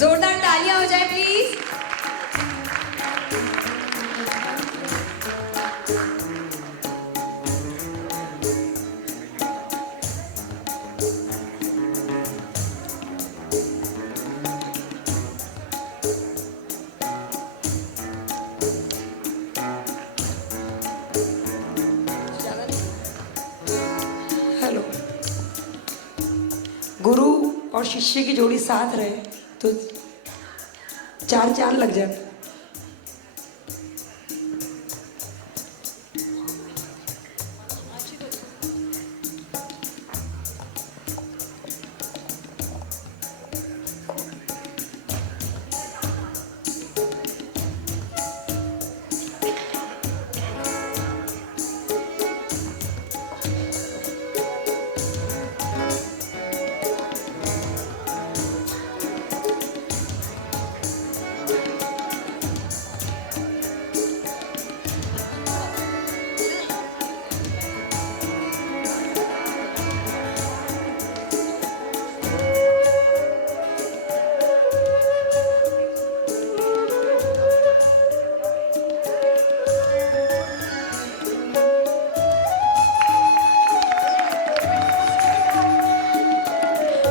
जोरदार तालियां हो जाए प्लीज। हेलो। गुरु और शिष्य की जोड़ी साथ रहे तो चार चांद लग जाए।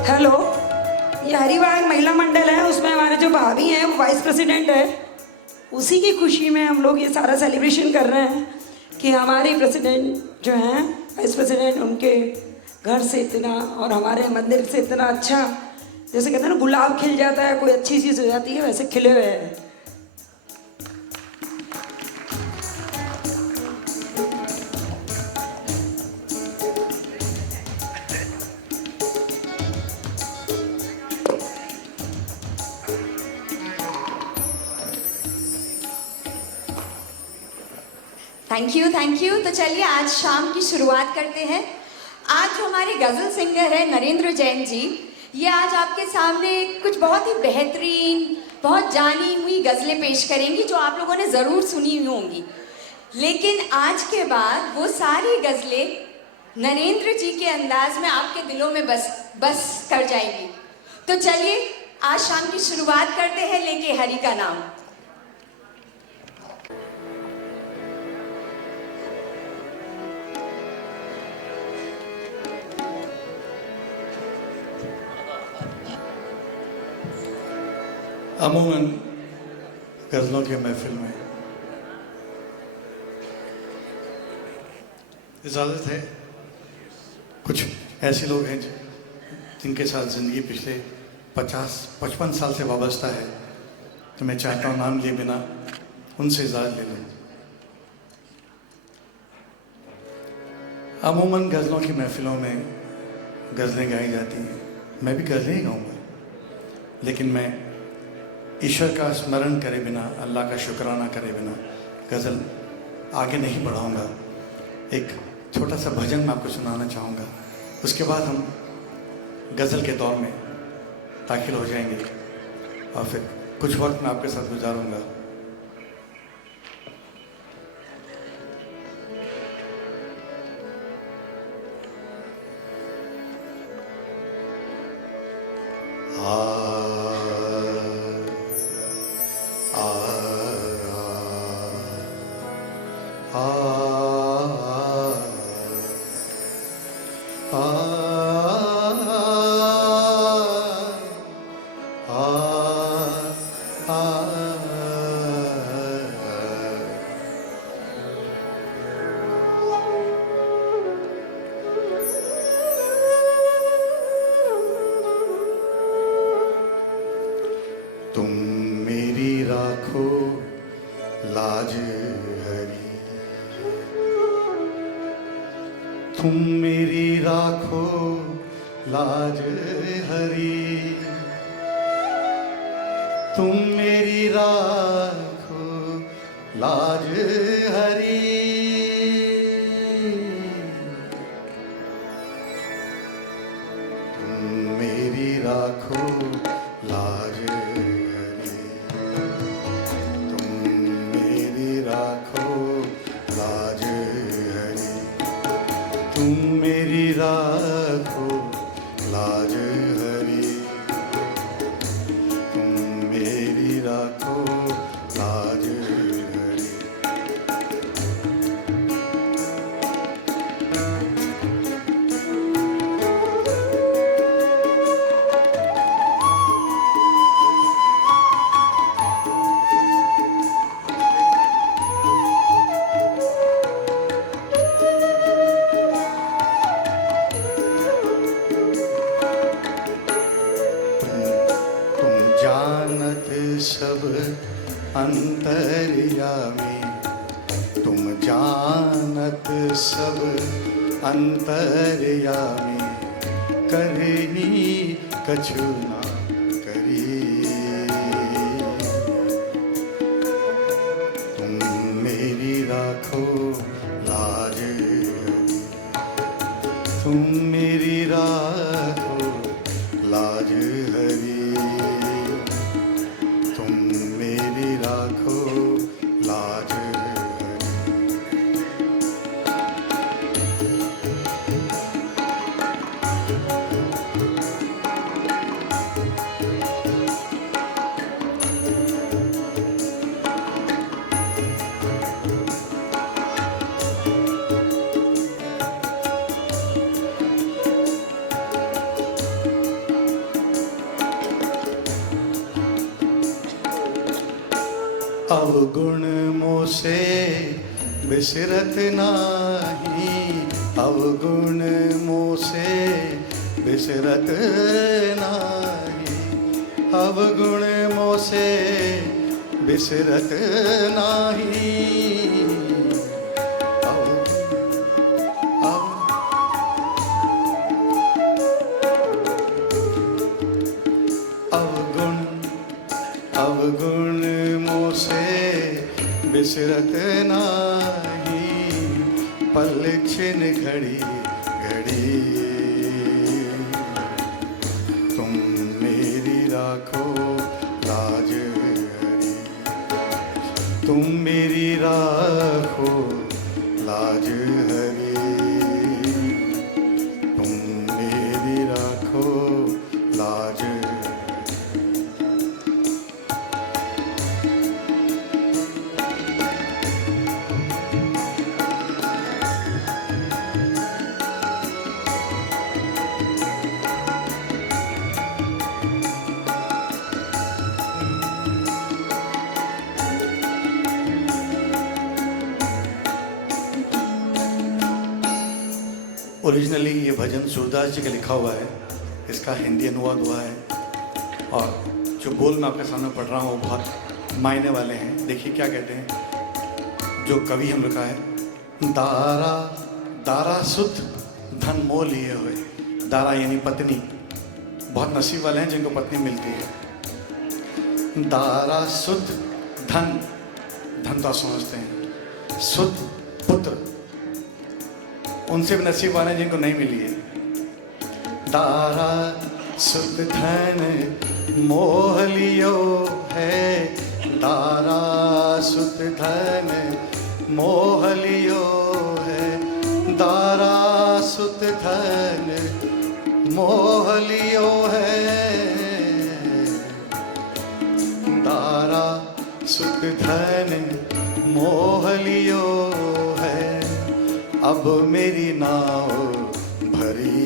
हेलो, ये हरिवाग महिला मंडल है, उसमें हमारे जो भाभी हैं वो वाइस प्रेसिडेंट है। उसी की खुशी में हम लोग ये सारा सेलिब्रेशन कर रहे हैं कि हमारे प्रेसिडेंट जो हैं, वाइस प्रेसिडेंट, उनके घर से इतना और हमारे मंदिर से इतना अच्छा, जैसे कहते हैं ना गुलाब खिल जाता है, कोई अच्छी चीज़ हो जाती है, वैसे खिले हुए हैं। Thank you. तो चलिए आज शाम की शुरुआत करते हैं। आज जो हमारे गज़ल सिंगर हैं नरेंद्र जैन जी, ये आज आपके सामने कुछ बहुत ही बेहतरीन, बहुत जानी हुई गज़लें पेश करेंगी जो आप लोगों ने ज़रूर सुनी हुई होंगी। लेकिन आज के बाद वो सारी गज़लें नरेंद्र जी के अंदाज में आपके दिलों में बस कर जाएंगी। तो चलिए आज शाम की शुरुआत करते हैं लेके हरि का नाम। अमूमन गज़लों के महफिल में इजाज़त है, कुछ ऐसे लोग हैं जिनके साथ ज़िंदगी पिछले 50-55 साल से वाबस्ता है, तो मैं चाहता हूँ नाम लिए बिना उनसे इजाज़त ले लूँ। अमूमन गज़लों की महफिलों में गज़लें गाई जाती हैं, मैं भी गज़लें ही गाऊँगा, लेकिन मैं ईश्वर का स्मरण करे बिना, अल्लाह का शुक्राना करे बिना गज़ल आगे नहीं बढ़ाऊँगा। एक छोटा सा भजन मैं आपको सुनाना चाहूँगा, उसके बाद हम गज़ल के दौर में दाखिल हो जाएंगे और फिर कुछ वक्त मैं आपके साथ गुजारूँगा। तुम मेरी राखो लाज हरी, तुम मेरी राखो लाज हरी, तुम मेरी राखो लाज हरी, तुम मेरी राखो लाज हरी, तुम मेरी राखो लाज हरी, तुम मेरी राखो लाज हरी, तुम सब अंतर्यामी, तुम जानत सब अंतर्यामी, करनी कछु ना करी। तुम मेरी राखो लाज, तुम मेरी राखो लाज हरी, तुम मेरी राखो लाज हरी। अवगुण मोसे बिसरत नाही, अवगुण मोसे बिसरत नाही, अवगुण मोसे बिसरत नाही। अवगुण मोसे बिसरत नाही, पल छिन घड़ी घड़ी, तुम मेरी राखो लाज हरी, तुम मेरी राखो लाज हरी, तुम मेरी राखो लाज हरी। ओरिजिनली ये भजन सूरदास जी का लिखा हुआ है, इसका हिंदी अनुवाद हुआ है, और जो बोल मैं आपके सामने पढ़ रहा हूँ वो बहुत मायने वाले हैं। देखिए क्या कहते हैं जो कवि हम लिखा है। दारा दारा सुध धन मोह लिए हुए, दारा यानी पत्नी, बहुत नसीब वाले हैं जिनको पत्नी मिलती है। दारा सुध धन, धन तो समझते हैं, सुध पुत्र, उनसे भी नसीब वाले हैं जिनको नहीं मिली है। दारा सुध धन मोह लियो है, दारा सुध धन मोह लियो है, दारा सुध धन मोह लियो है, दारा सुध धन मोह लियो है, अब मेरी नाव भरी,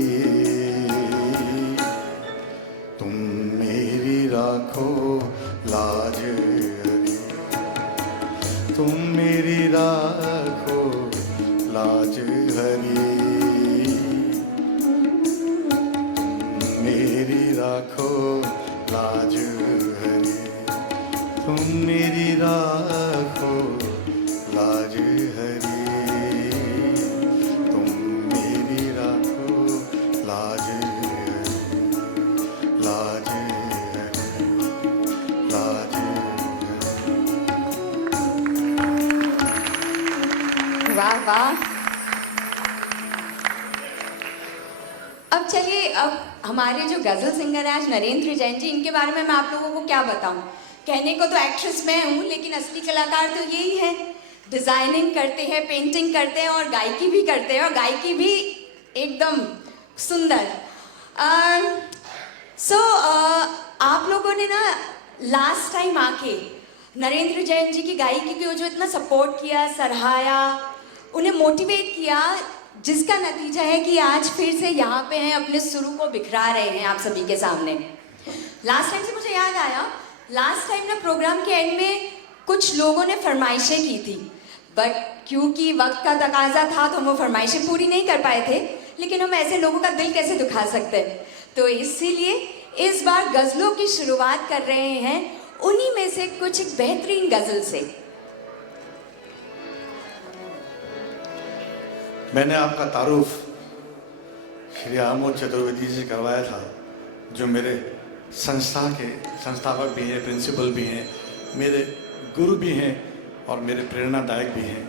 तुम मेरी राखो लाज हरी, तुम मेरी राखो लाज हरी, तुम मेरी राखो लाज हरी, तुम मेरी राखो लाज हरी, लाज लाज लाज। वाह वाह। अब चलिए, अब हमारे जो गजल सिंगर हैं आज नरेंद्र जैन जी, इनके बारे में मैं आप लोगों को क्या बताऊं। कहने को तो एक्ट्रेस मैं हूं, लेकिन असली कलाकार तो यही है। डिजाइनिंग करते हैं, पेंटिंग करते हैं और गायकी भी करते हैं, और गायकी भी एकदम सुंदर। आप लोगों ने ना लास्ट टाइम आके नरेंद्र जैन जी की गायकी को जो इतना सपोर्ट किया, सराहाया, उन्हें मोटिवेट किया, जिसका नतीजा है कि आज फिर से यहाँ पे हैं, अपने सुरों को बिखरा रहे हैं आप सभी के सामने। लास्ट टाइम से मुझे याद आया, लास्ट टाइम ना प्रोग्राम के एंड में कुछ लोगों ने फरमाइशें की थी, बट क्योंकि वक्त का तकाजा था तो हम वो फरमाइशें पूरी नहीं कर पाए थे। लेकिन हम ऐसे लोगों का दिल कैसे दुखा सकते हैं, तो इसीलिए इस बार गज़लों की शुरुआत कर रहे हैं उन्हीं में से कुछ एक बेहतरीन गजल से। मैंने आपका तारुफ श्री आमोद चतुर्वेदी जी से करवाया था, जो मेरे संस्था के संस्थापक भी हैं, प्रिंसिपल भी हैं, मेरे गुरु भी हैं और मेरे प्रेरणादायक भी हैं।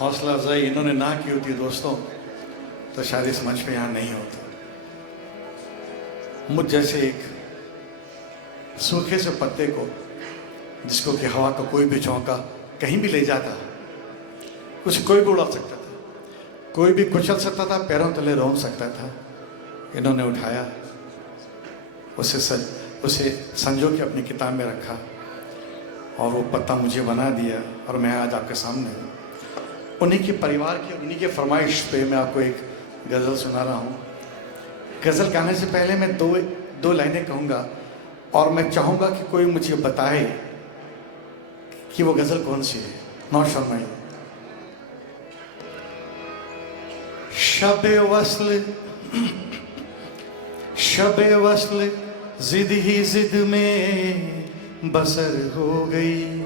हौसला अफजाई इन्होंने ना की होती दोस्तों तो शायद इस मंच पे यहाँ नहीं होता। मुझ जैसे एक सूखे से पत्ते को, जिसको कि हवा का कोई भी झोंका कहीं भी ले जाता, कुछ कोई भी उड़ा सकता था, कोई भी कुचल सकता था, पैरों तले रोन सकता था, इन्होंने उठाया, उसे संजो के अपनी किताब में रखा और वो पत्ता मुझे बना दिया और मैं आज आपके सामने हूँ। उन्हीं के परिवार की, उन्हीं के फरमाइश पे मैं आपको एक गज़ल सुना रहा हूँ। गज़ल गाने से पहले मैं दो लाइनें कहूँगा और मैं चाहूँगा कि कोई मुझे बताए कि वो गज़ल कौन सी है। नॉट शर्माइए। शबे वस्ल जिद ही जिद में बसर हो गई।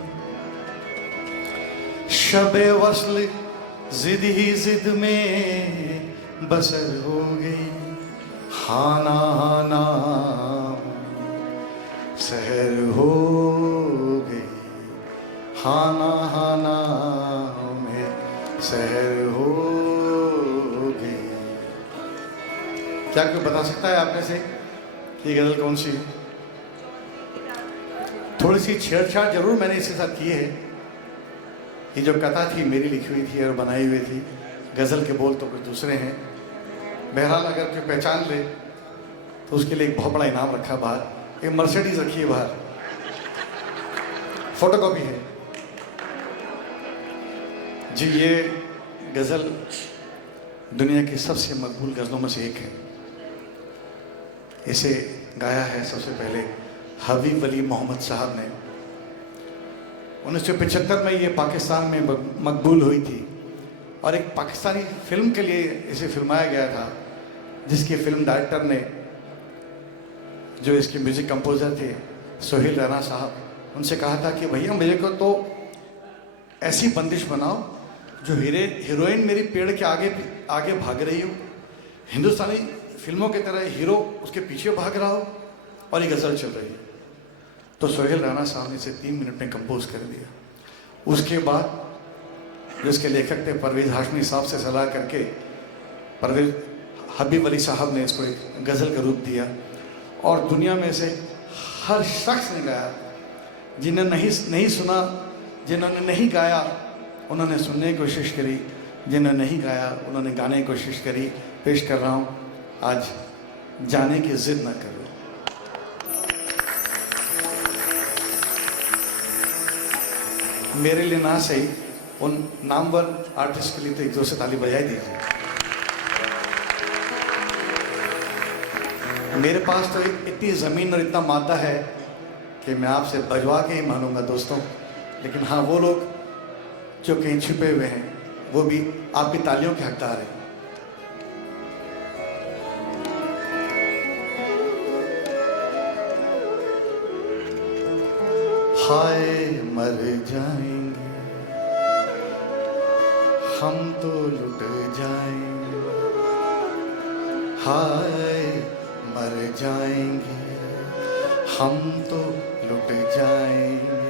शबे वस्ल जिद ही जिद में बसर हो गई। हाना हाना सहर हो गई। हाना हाना में सहर हो गई। क्या कोई बता सकता है आप में से ये गज़ल कौन सी है? थोड़ी सी छेड़छाड़ जरूर मैंने इसके साथ की है। ये जो कथा थी मेरी लिखी हुई थी और बनाई हुई थी, गज़ल के बोल तो कुछ दूसरे हैं। बहरहाल अगर कोई पहचान ले तो उसके लिए एक बहुत बड़ा इनाम रखा बाहर, एक मर्सिडीज रखी है बाहर, फोटोकॉपी है जी। ये गज़ल दुनिया की सबसे मकबूल गज़लों में से एक है। इसे गाया है सबसे पहले हबीब अली मोहम्मद साहब ने। 1975 में ये पाकिस्तान में मकबूल हुई थी और एक पाकिस्तानी फिल्म के लिए इसे फिल्माया गया था, जिसके फिल्म डायरेक्टर ने, जो इसके म्यूज़िक कंपोज़र थे सोहेल राना साहब, उनसे कहा था कि भैया मेरे को तो ऐसी बंदिश बनाओ जो हीरोइन मेरी पेड़ के आगे भाग रही हो, हिंदुस्तानी फिल्मों की तरह हीरो उसके पीछे भाग रहा हो और ये गज़ल चल रही है। तो सोहेल राना साहब ने इसे 3 मिनट में कंपोज कर दिया। उसके बाद जो इसके लेखक थे परवेज़ हाशमी साहब से सलाह करके परवेज़ हबीब अली साहब ने इसको एक गज़ल का रूप दिया और दुनिया में से हर शख्स ने गाया। जिन्हें नहीं सुना, जिन्होंने नहीं गाया उन्होंने सुनने की कोशिश करी, जिन्होंने नहीं गाया उन्होंने गाने की कोशिश करी। पेश कर रहा हूँ आज जाने की जिद ना करो। मेरे लिए ना सही, उन नामवर आर्टिस्ट के लिए तो एक जोर से ताली बजाई दीजिए। मेरे पास तो इतनी ज़मीन और इतना मादा है कि मैं आपसे बजवा के ही मानूंगा दोस्तों, लेकिन हाँ वो लोग जो कहीं छुपे हुए हैं वो भी आपकी तालियों के हकदार हैं। हाय मर जाएंगे हम तो लुट जाएंगे। हाय मर जाएंगे हम तो लुट जाएंगे।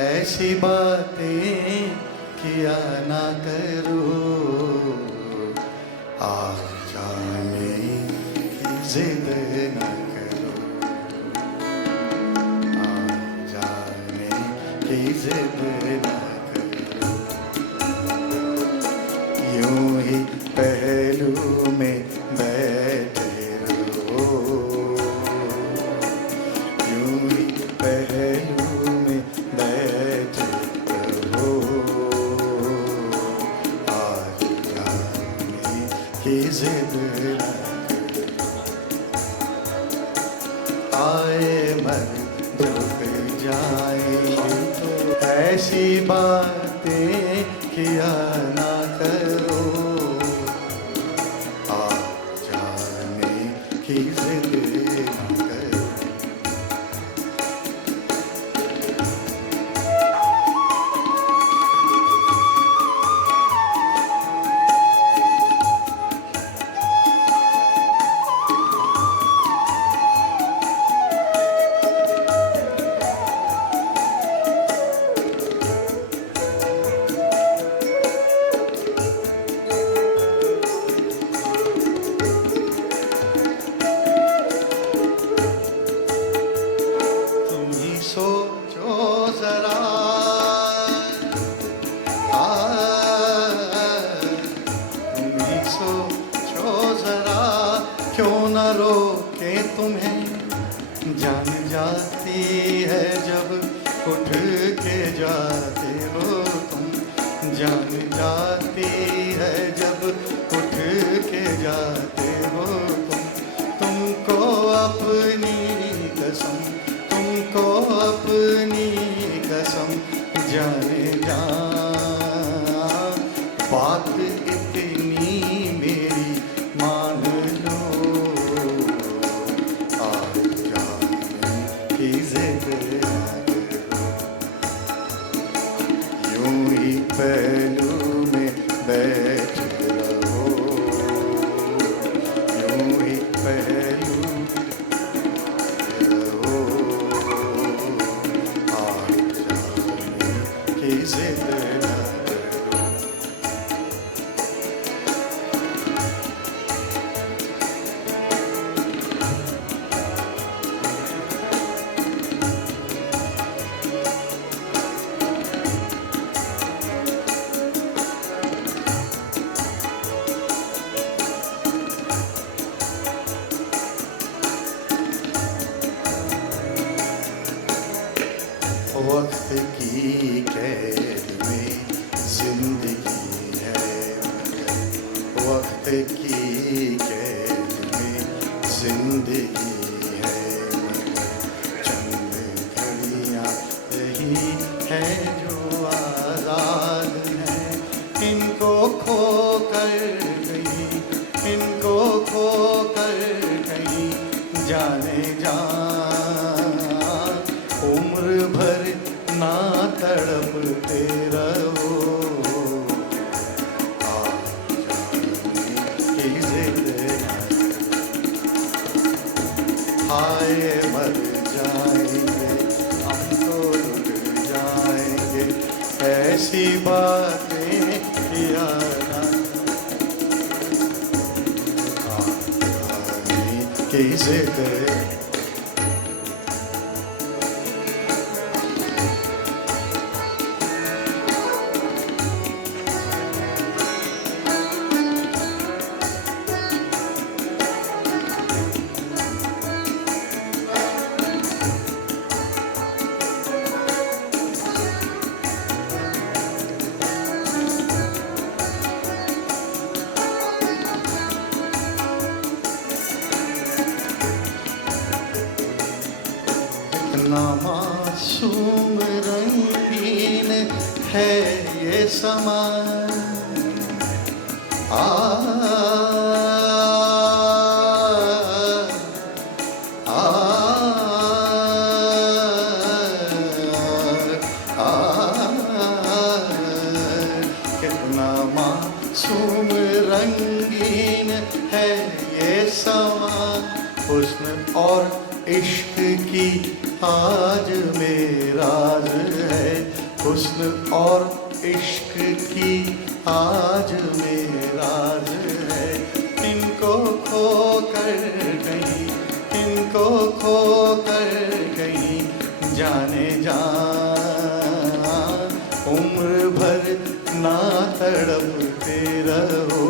ऐसी बातें किया ना करो, आ जाने की जिद ना करो, आ जाने की जिद ना करो। यूं ही पहलू में बैठे रहो, यूं ही पहलू में बैठे रहो। आज जाने की जिद ना आए मर दुख जाए। ऐसी बातें किया ना करो, आ जाने की जिद ना करो। तुम्हें जान जाती है जब उठ के जाते हो तुम, जान जाती है जब उठ के जाते हो तुम। तुमको अपनी कसम, तुमको अपनी कसम जाने जा, बात इतनी मेरी मान लो, आज जाने की जिद ना करो। यूं ही पहलू में बैठ रहो, यूं ही पहलू रहो, आज जाने की जिद ना करो। वक्त की कैद में जिंदगी है, वक्त की कैद में जिंदगी है, चंद घड़ियां रही है जो आजाद है, इनको खो कर कहीं, इनको खो कर कहीं जाने जा, उम्र भर ना तड़पते रहो, आज जाने की जिद ना करो। हाय मर जाएंगे हम तो रुक जाएंगे, ऐसी बातें किया ना, आज जाने की जिद। इतना मासूम रंगीन है ये समा, आ, आ, कितना मासूम रंगीन है ये समा, हुस्न और इश्क की आज मेराज है, हुस्न और इश्क की आज मेराज है, इनको खो कर कहीं, इनको खो कर कहीं जाने जा, उम्र भर ना तड़पते रहो,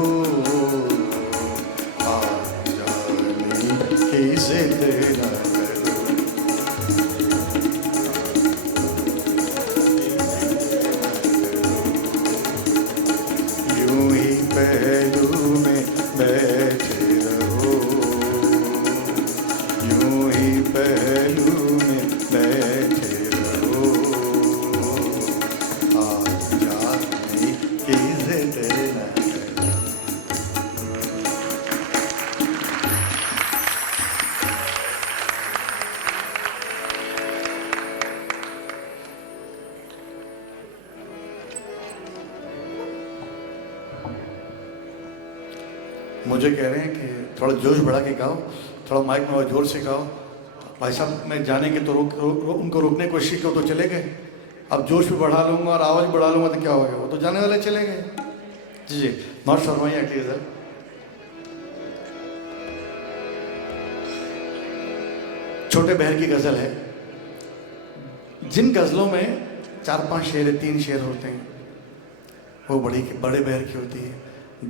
आज जाने की जिद ना करो। यूं ही पहलू में बैठे रहो, यूं ही पहलू में बैठे रहो, आज जाने की जिद ना करो। मुझे कह रहे हैं कि थोड़ा जोश बढ़ा के गाओ, थोड़ा माइक में और जोर से गाओ। भाई साहब मैं जाने के तो उनको रोकने की कोशिश की तो चले गए, अब जोश भी बढ़ा लूँगा और आवाज़ बढ़ा लूँगा तो क्या हो गया, वो तो जाने वाले चले गए। जी जी नॉट शर्माइए प्लीज सर। छोटे बहर की गज़ल है, जिन गज़लों में 4-5 शेर 3 शेर होते हैं वो बड़े बहर की होती है,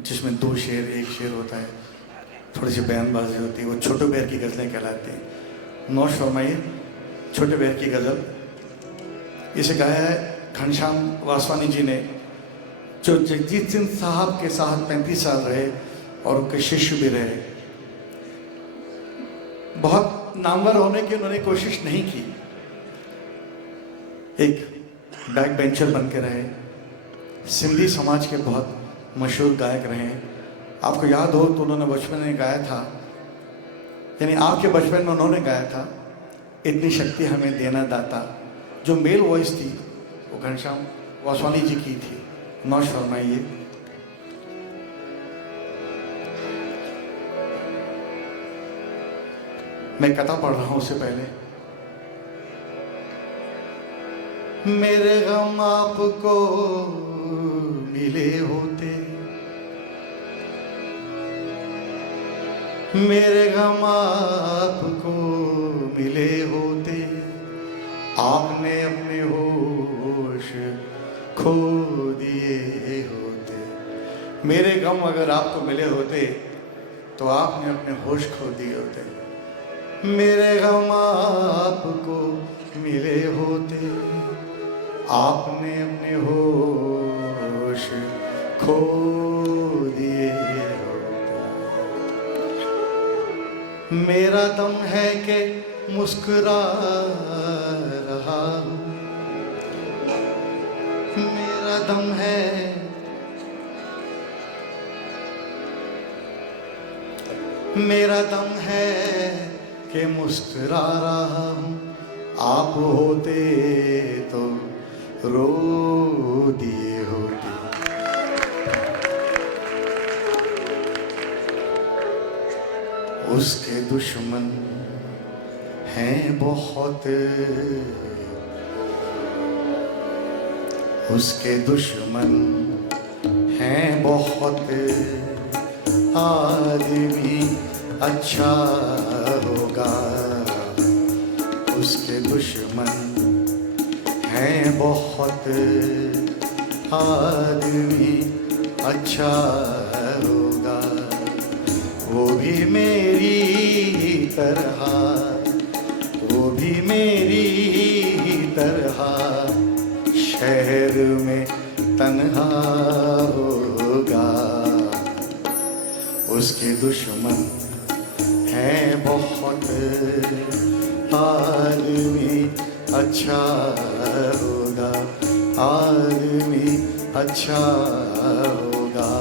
जिसमें 2 शेर 1 शेर होता है। थोड़ी सी बयानबाजी होती है, वो छोटे बैर की गज़लें कहलाती हैं। नौश फरमाइए छोटे बैर की गज़ल। इसे गाया है घनश्याम वासवानी जी ने, जो जगजीत सिंह साहब के साथ 35 साल रहे और उनके शिष्य भी रहे। बहुत नामवर होने की उन्होंने कोशिश नहीं की, एक बैक बेंचर बन के रहे, सिंधी समाज के बहुत मशहूर गायक रहे। आपको याद हो तो उन्होंने बचपन में गाया था, यानी आपके बचपन में उन्होंने गाया था, इतनी शक्ति हमें देना दाता। जो मेल वॉइस थी वो घनश्याम वासवानी जी की थी। नौश फरमाइए। मैं कथा पढ़ रहा हूं उससे पहले। मेरे गम आपको मिले होते, मेरे गम आपको मिले होते, आपने अपने होश खो दिए होते। मेरे गम अगर आपको मिले होते तो आपने अपने होश खो दिए होते। मेरे गम आपको मिले होते, आपने अपने होश खो दिए होते। मेरा दम है कि मुस्कुरा रहा हूँ, मेरा दम है, मेरा दम है कि मुस्कुरा रहा हूँ। आप होते तो रो दिए होते। उसके दुश्मन हैं बहुत, उसके दुश्मन हैं बहुत, आदमी अच्छा होगा। उसके दुश्मन हैं बहुत, आदमी अच्छा होगा। वो भी मेरी तरह, वो भी मेरी तरह शहर में तन्हा होगा। उसके दुश्मन हैं बहुत, आदमी अच्छा होगा, आदमी अच्छा होगा।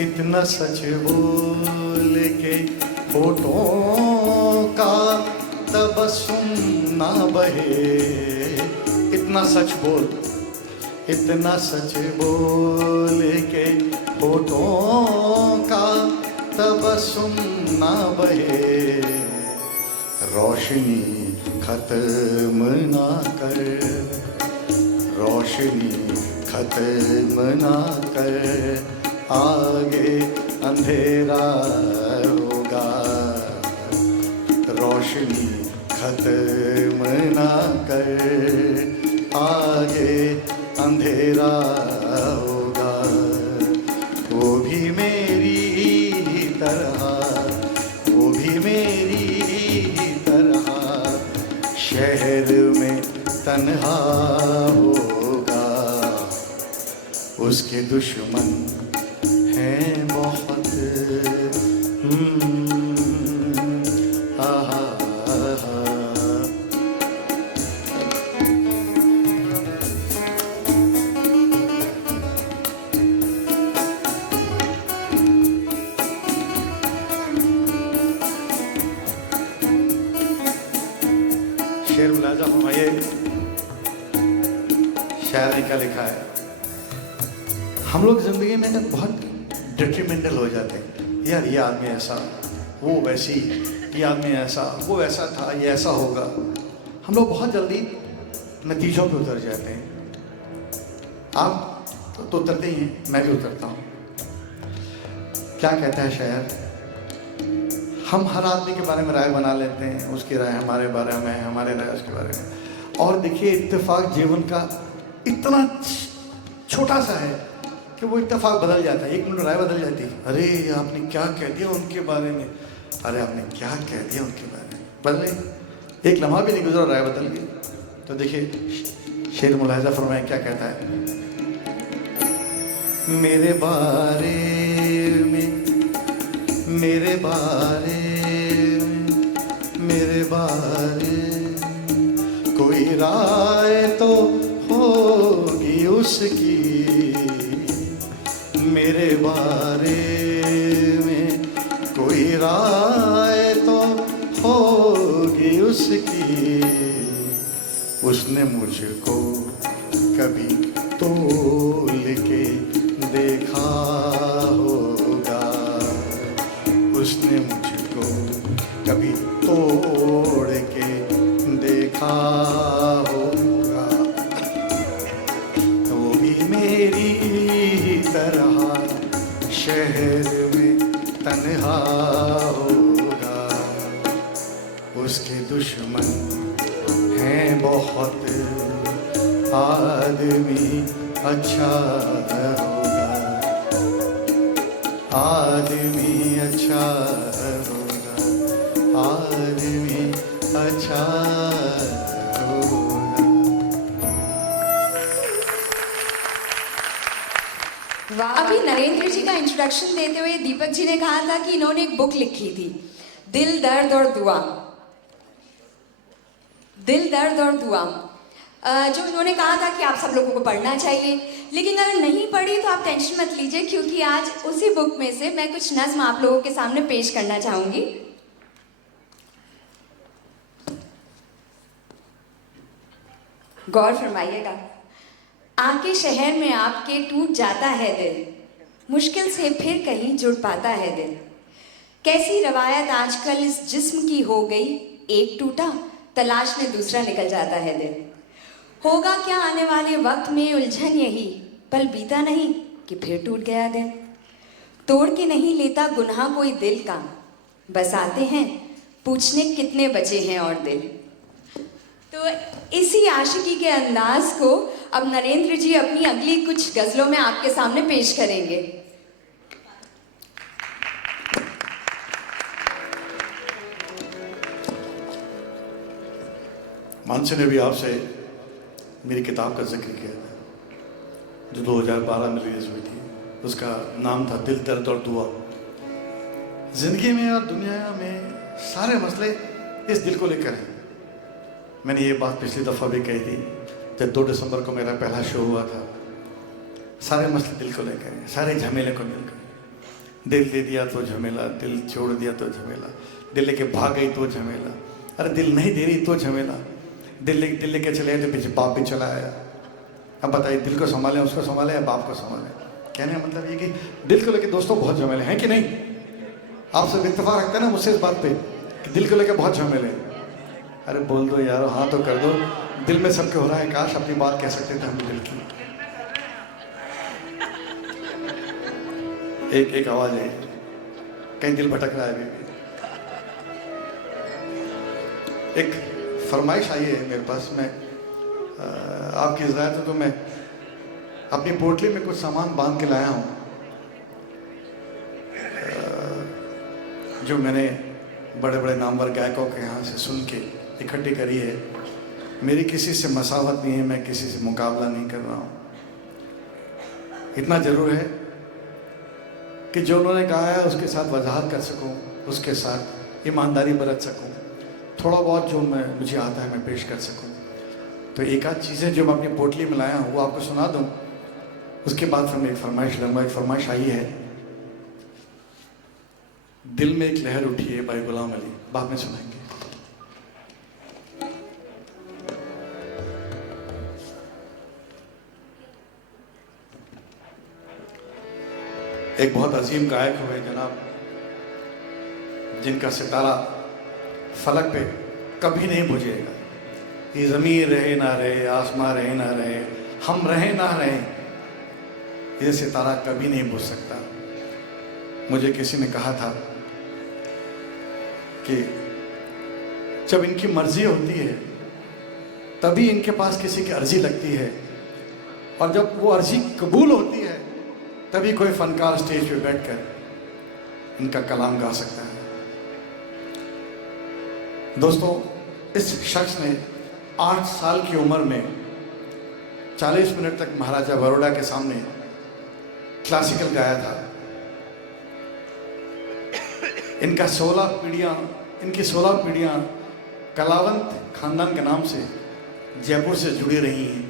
इतना सच बोल के होठों का तबस्सुम ना बहे। इतना सच बोल, इतना सच बोल के होठों का तबस्सुम ना बहे। रोशनी खत्म ना कर, रोशनी खत्म ना कर, आगे अंधेरा होगा। रोशनी खत्म ना कर, आगे अंधेरा होगा। वो भी मेरी तरह, वो भी मेरी तरह शहर में तन्हा होगा। उसके दुश्मन हैं बहुत। शेर मुलाजा फरमाइए। शायरी का लिखा है। हम लोग जिंदगी में बहुत डिट्रीमेंटल हो जाते हैं। यार ये आदमी ऐसा, वो वैसी, ये आदमी ऐसा, वो ऐसा था, ये ऐसा होगा। हम लोग बहुत जल्दी नतीजों पे उतर जाते हैं। आप तो उतरते ही हैं, मैं भी उतरता हूँ। क्या कहता है शायर, हम हर आदमी के बारे में राय बना लेते हैं, उसकी राय हमारे बारे में है, हमारे राय उसके बारे में। और देखिए इत्तेफाक जीवन का इतना छोटा सा है कि वो इत्तेफाक बदल जाता है। 1 मिनट राय बदल जाती है, अरे आपने क्या कह दिया उनके बारे में, अरे आपने क्या कह दिया उनके बारे में, बदले 1 लम्हा भी नहीं गुजरा, राय बदल गई। तो देखिए शेर मुलाहिजा फरमाए क्या कहता है, मेरे बारे में, मेरे बारे में, मेरे बारे कोई राय तो होगी उसकी, मेरे बारे में कोई राय तो होगी उसकी, उसने मुझको कभी तोल के देखा होगा, उसने मुझको कभी तोड़ के देखा होगा, वो भी मेरी तरह शहर में तन्हा होगा, उसके दुश्मन हैं बहुत, आदमी अच्छा होगा, आदमी अच्छा होगा, आदमी अच्छा होगा। अभी नरेंद्र जी का इंट्रोडक्शन देते हुए दीपक जी ने कहा था कि इन्होंने एक बुक लिखी थी, दिल दर्द और दुआ, दिल दर्द और दुआ, जो इन्होंने कहा था कि आप सब लोगों को पढ़ना चाहिए। लेकिन अगर नहीं पढ़ी तो आप टेंशन मत लीजिए, क्योंकि आज उसी बुक में से मैं कुछ नज्म आप लोगों के सामने पेश करना चाहूंगी। गौर फरमाइएगा। आके शहर में आपके टूट जाता है दिल, मुश्किल से फिर कहीं जुड़ पाता है दिल, कैसी रवायत आजकल इस जिस्म की हो गई, एक टूटा तलाश में दूसरा निकल जाता है दिल, होगा क्या आने वाले वक्त में उलझन यही, पल बीता नहीं कि फिर टूट गया दिल, तोड़ के नहीं लेता गुनाह कोई दिल का, बस आते हैं पूछने कितने बचे हैं और दिल। तो इसी आशिकी के अंदाज को अब नरेंद्र जी अपनी अगली कुछ गजलों में आपके सामने पेश करेंगे। मानसी ने भी आपसे मेरी किताब का जिक्र किया था जो 2012 में रिलीज हुई थी, उसका नाम था दिल दर्द और दुआ। जिंदगी में और दुनिया में सारे मसले इस दिल को लेकर हैं। मैंने ये बात पिछली दफ़ा भी कही थी जब 2 दिसंबर को मेरा पहला शो हुआ था। सारे मसले दिल को लेकर हैं, सारे झमेले को मिलकर। दिल दे दिया तो झमेला, दिल छोड़ दिया तो झमेला, दिल लेके भाग गई तो झमेला, अरे दिल नहीं दे रही तो झमेला, दिल लेके चले तो पीछे बाप भी चला आया। अब बताइए दिल को संभालें, उसको संभालें या बाप को संभालें? कहने का मतलब ये कि दिल को लेके दोस्तों बहुत झमेले हैं कि नहीं? आप सब इत्तेफाक रखते हैं ना मुझसे इस बात पे कि दिल को लेके बहुत झमेले हैं? अरे बोल दो यार, हाँ तो कर दो। दिल में सबके हो रहा है, काश अपनी बात कह सकते थे हम दिल की। एक आवाज है, कहीं दिल भटक रहा है अभी भी। एक फरमाइश आई है मेरे पास, मैं आपकी इजाज़त है तो मैं अपनी पोटली में कुछ सामान बांध के लाया हूँ जो मैंने बड़े बड़े नामवर गायकों के यहाँ से सुन के इकट्ठी करी है। मेरी किसी से मसावत नहीं है, मैं किसी से मुकाबला नहीं कर रहा हूँ। इतना ज़रूर है कि जो उन्होंने कहा है उसके साथ वजाहत कर सकूँ, उसके साथ ईमानदारी बरत सकूँ, थोड़ा बहुत जो मुझे आता है मैं पेश कर सकूँ। तो एक आध चीज़ें जो मैं अपनी पोटली में लाया हूँ वो आपको सुना दूँ, उसके बाद फिर मैं एक फरमाइश लूँगा। एक फरमाइश आई है, दिल में एक लहर उठी है भाई गुलाम अली, बाद में सुनाएंगे। एक बहुत अजीम गायक हुए जनाब, जिनका सितारा फलक पे कभी नहीं बुझेगा, ये ज़मीन रहे ना रहे, आसमां रहे ना रहे, हम रहे ना रहे, ये सितारा कभी नहीं बुझ सकता। मुझे किसी ने कहा था कि जब इनकी मर्जी होती है तभी इनके पास किसी की अर्जी लगती है, और जब वो अर्जी कबूल होती है तभी कोई फनकार स्टेज पे बैठकर इनका कलाम गा सकता है। दोस्तों, इस शख्स ने 8 साल की उम्र में 40 मिनट तक महाराजा बरोड़ा के सामने क्लासिकल गाया था। इनकी 16 पीढ़ियां कलावंत खानदान के नाम से जयपुर से जुड़ी रही हैं।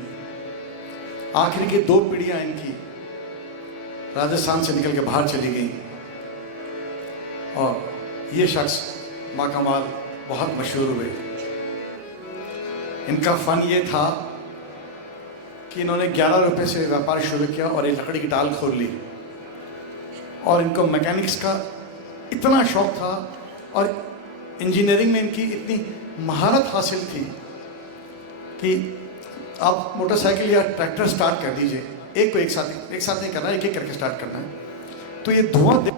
आखिर की 2 पीढ़ियां इनकी राजस्थान से निकल के बाहर चली गई, और ये शख्स माकमाल बहुत मशहूर हुए। इनका फन ये था कि इन्होंने 11 रुपए से व्यापार शुरू किया और एक लकड़ी की टाल खोल ली, और इनको मैकेनिक्स का इतना शौक था और इंजीनियरिंग में इनकी इतनी महारत हासिल थी कि आप मोटरसाइकिल या ट्रैक्टर स्टार्ट कर दीजिए, एक को एक साथ नहीं करना, एक एक करके स्टार्ट करना है, तो ये धुआं की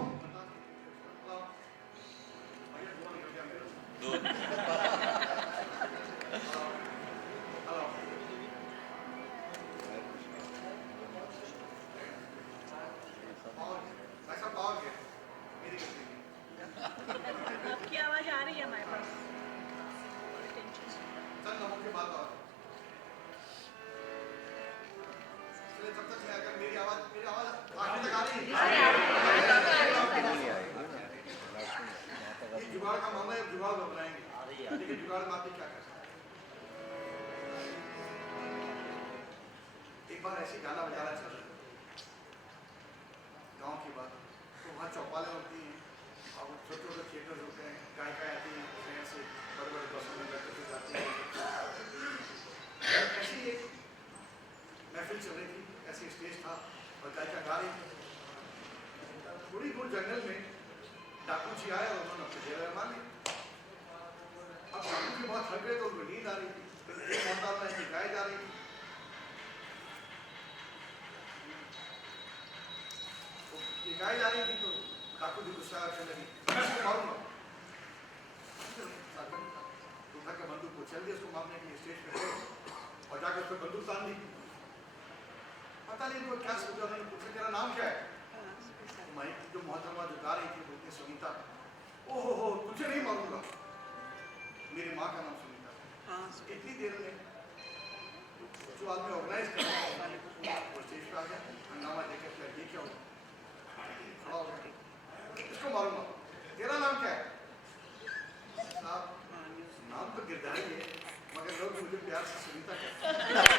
आवाज आ रही है हमारे पास। जुगाड़ का मामला है, जुगाड़ बनाएंगे, लेकिन जुगाड़ बात क्या कर सकते हैं। एक बार ऐसी गाना बजाना चल रहा है, गांव की बात, तो वहाँ चौपालें होती हैं और छोटे छोटे थिएटर होते हैं, गायिका आती हैं शहर से, बड़े बड़े बसों में बैठे जाते हैं। ऐसी एक महफिल चल रही थी, ऐसी स्टेज था और गायिका गा रही थी। थोड़ी दूर जंगल में डाकू जी आए और उन्होंने अपने डेरा मान ली। अब डाकू की बहुत थक गए तो उनको नींद आ रही थी, तो एक मोहताब में ऐसी गाय जा रही थी। ये गाय जा रही थी तो डाकू जी गुस्सा करने लगी, मैं इसको मारूंगा। उठा के बंदूक को चल दिया उसको मारने के लिए स्टेज पे और जाकर उस पर बंदूक तान दी। पता नहीं इनको क्या सोचा, उन्होंने पूछा तेरा नाम क्या है? जो मोहतरमा जो गा रही थी बोलती सुनीता। ओहो, तुझे नहीं मारूंगा, मेरी माँ का नाम सुनीता। इतनी देर में जो आदमी ऑर्गेनाइज कर रहा है वो स्टेज पे आ गया, हंगामा देकर ये क्या हुआ, खड़ा हो गया, इसको मारूंगा, तेरा नाम क्या है? साहब, नाम तो गिरधारी है मगर लोग मुझे प्यार से सुनीता कहते हैं।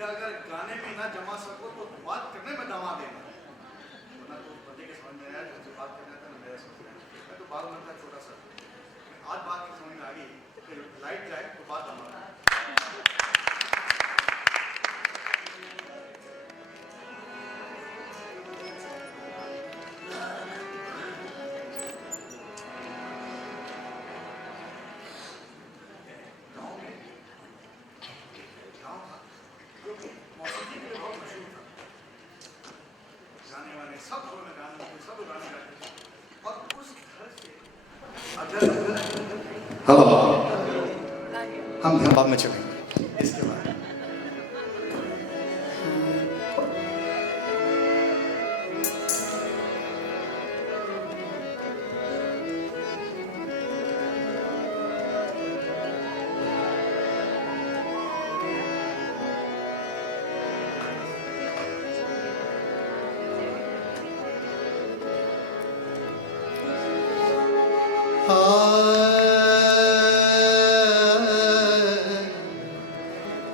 अगर गाने में ना जमा सको तो बात करने में दमा देना, वरना तो बंदे के समझ में आया जो बात करना था ना मेरा समझ में। मैं तो 12 मिनट का छोटा सा, आज बात की समझ में आ गई कि लाइट जाए तो बात दमा। हेलो, हम धनबाद में चलेंगे इसके बाद।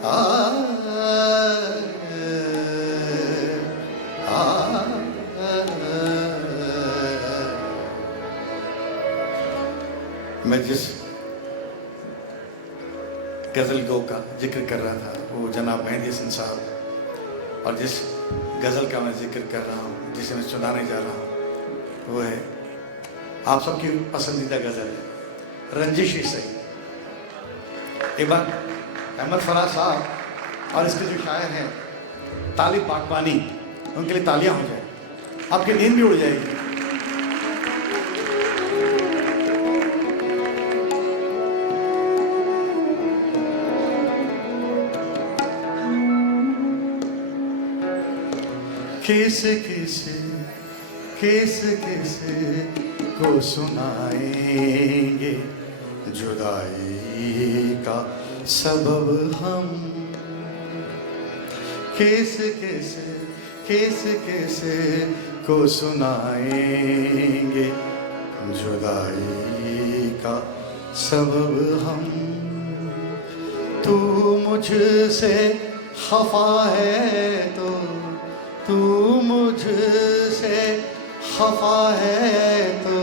आ मैं जिस गज़ल गो का जिक्र कर रहा था वो जनाब मेहदी हसन साहब, और जिस गज़ल का मैं जिक्र कर रहा हूँ, जिसे मैं सुनाने जा रहा हूँ, वो है आप सबकी पसंदीदा गज़ल है रंजिश ही सही। एक बार अहमद फराज साहब और इसके जो शायर हैं तालिब बागबानी, उनके लिए तालियां हो जाए, आपकी नींद भी उड़ जाएगी। किस किस किस किस को सुनाएंगे जुदाई का सबब हम, किस किस किस किस को सुनाएंगे जुदाई का सबब हम। तू मुझसे खफा है तो, तू मुझसे खफा है तो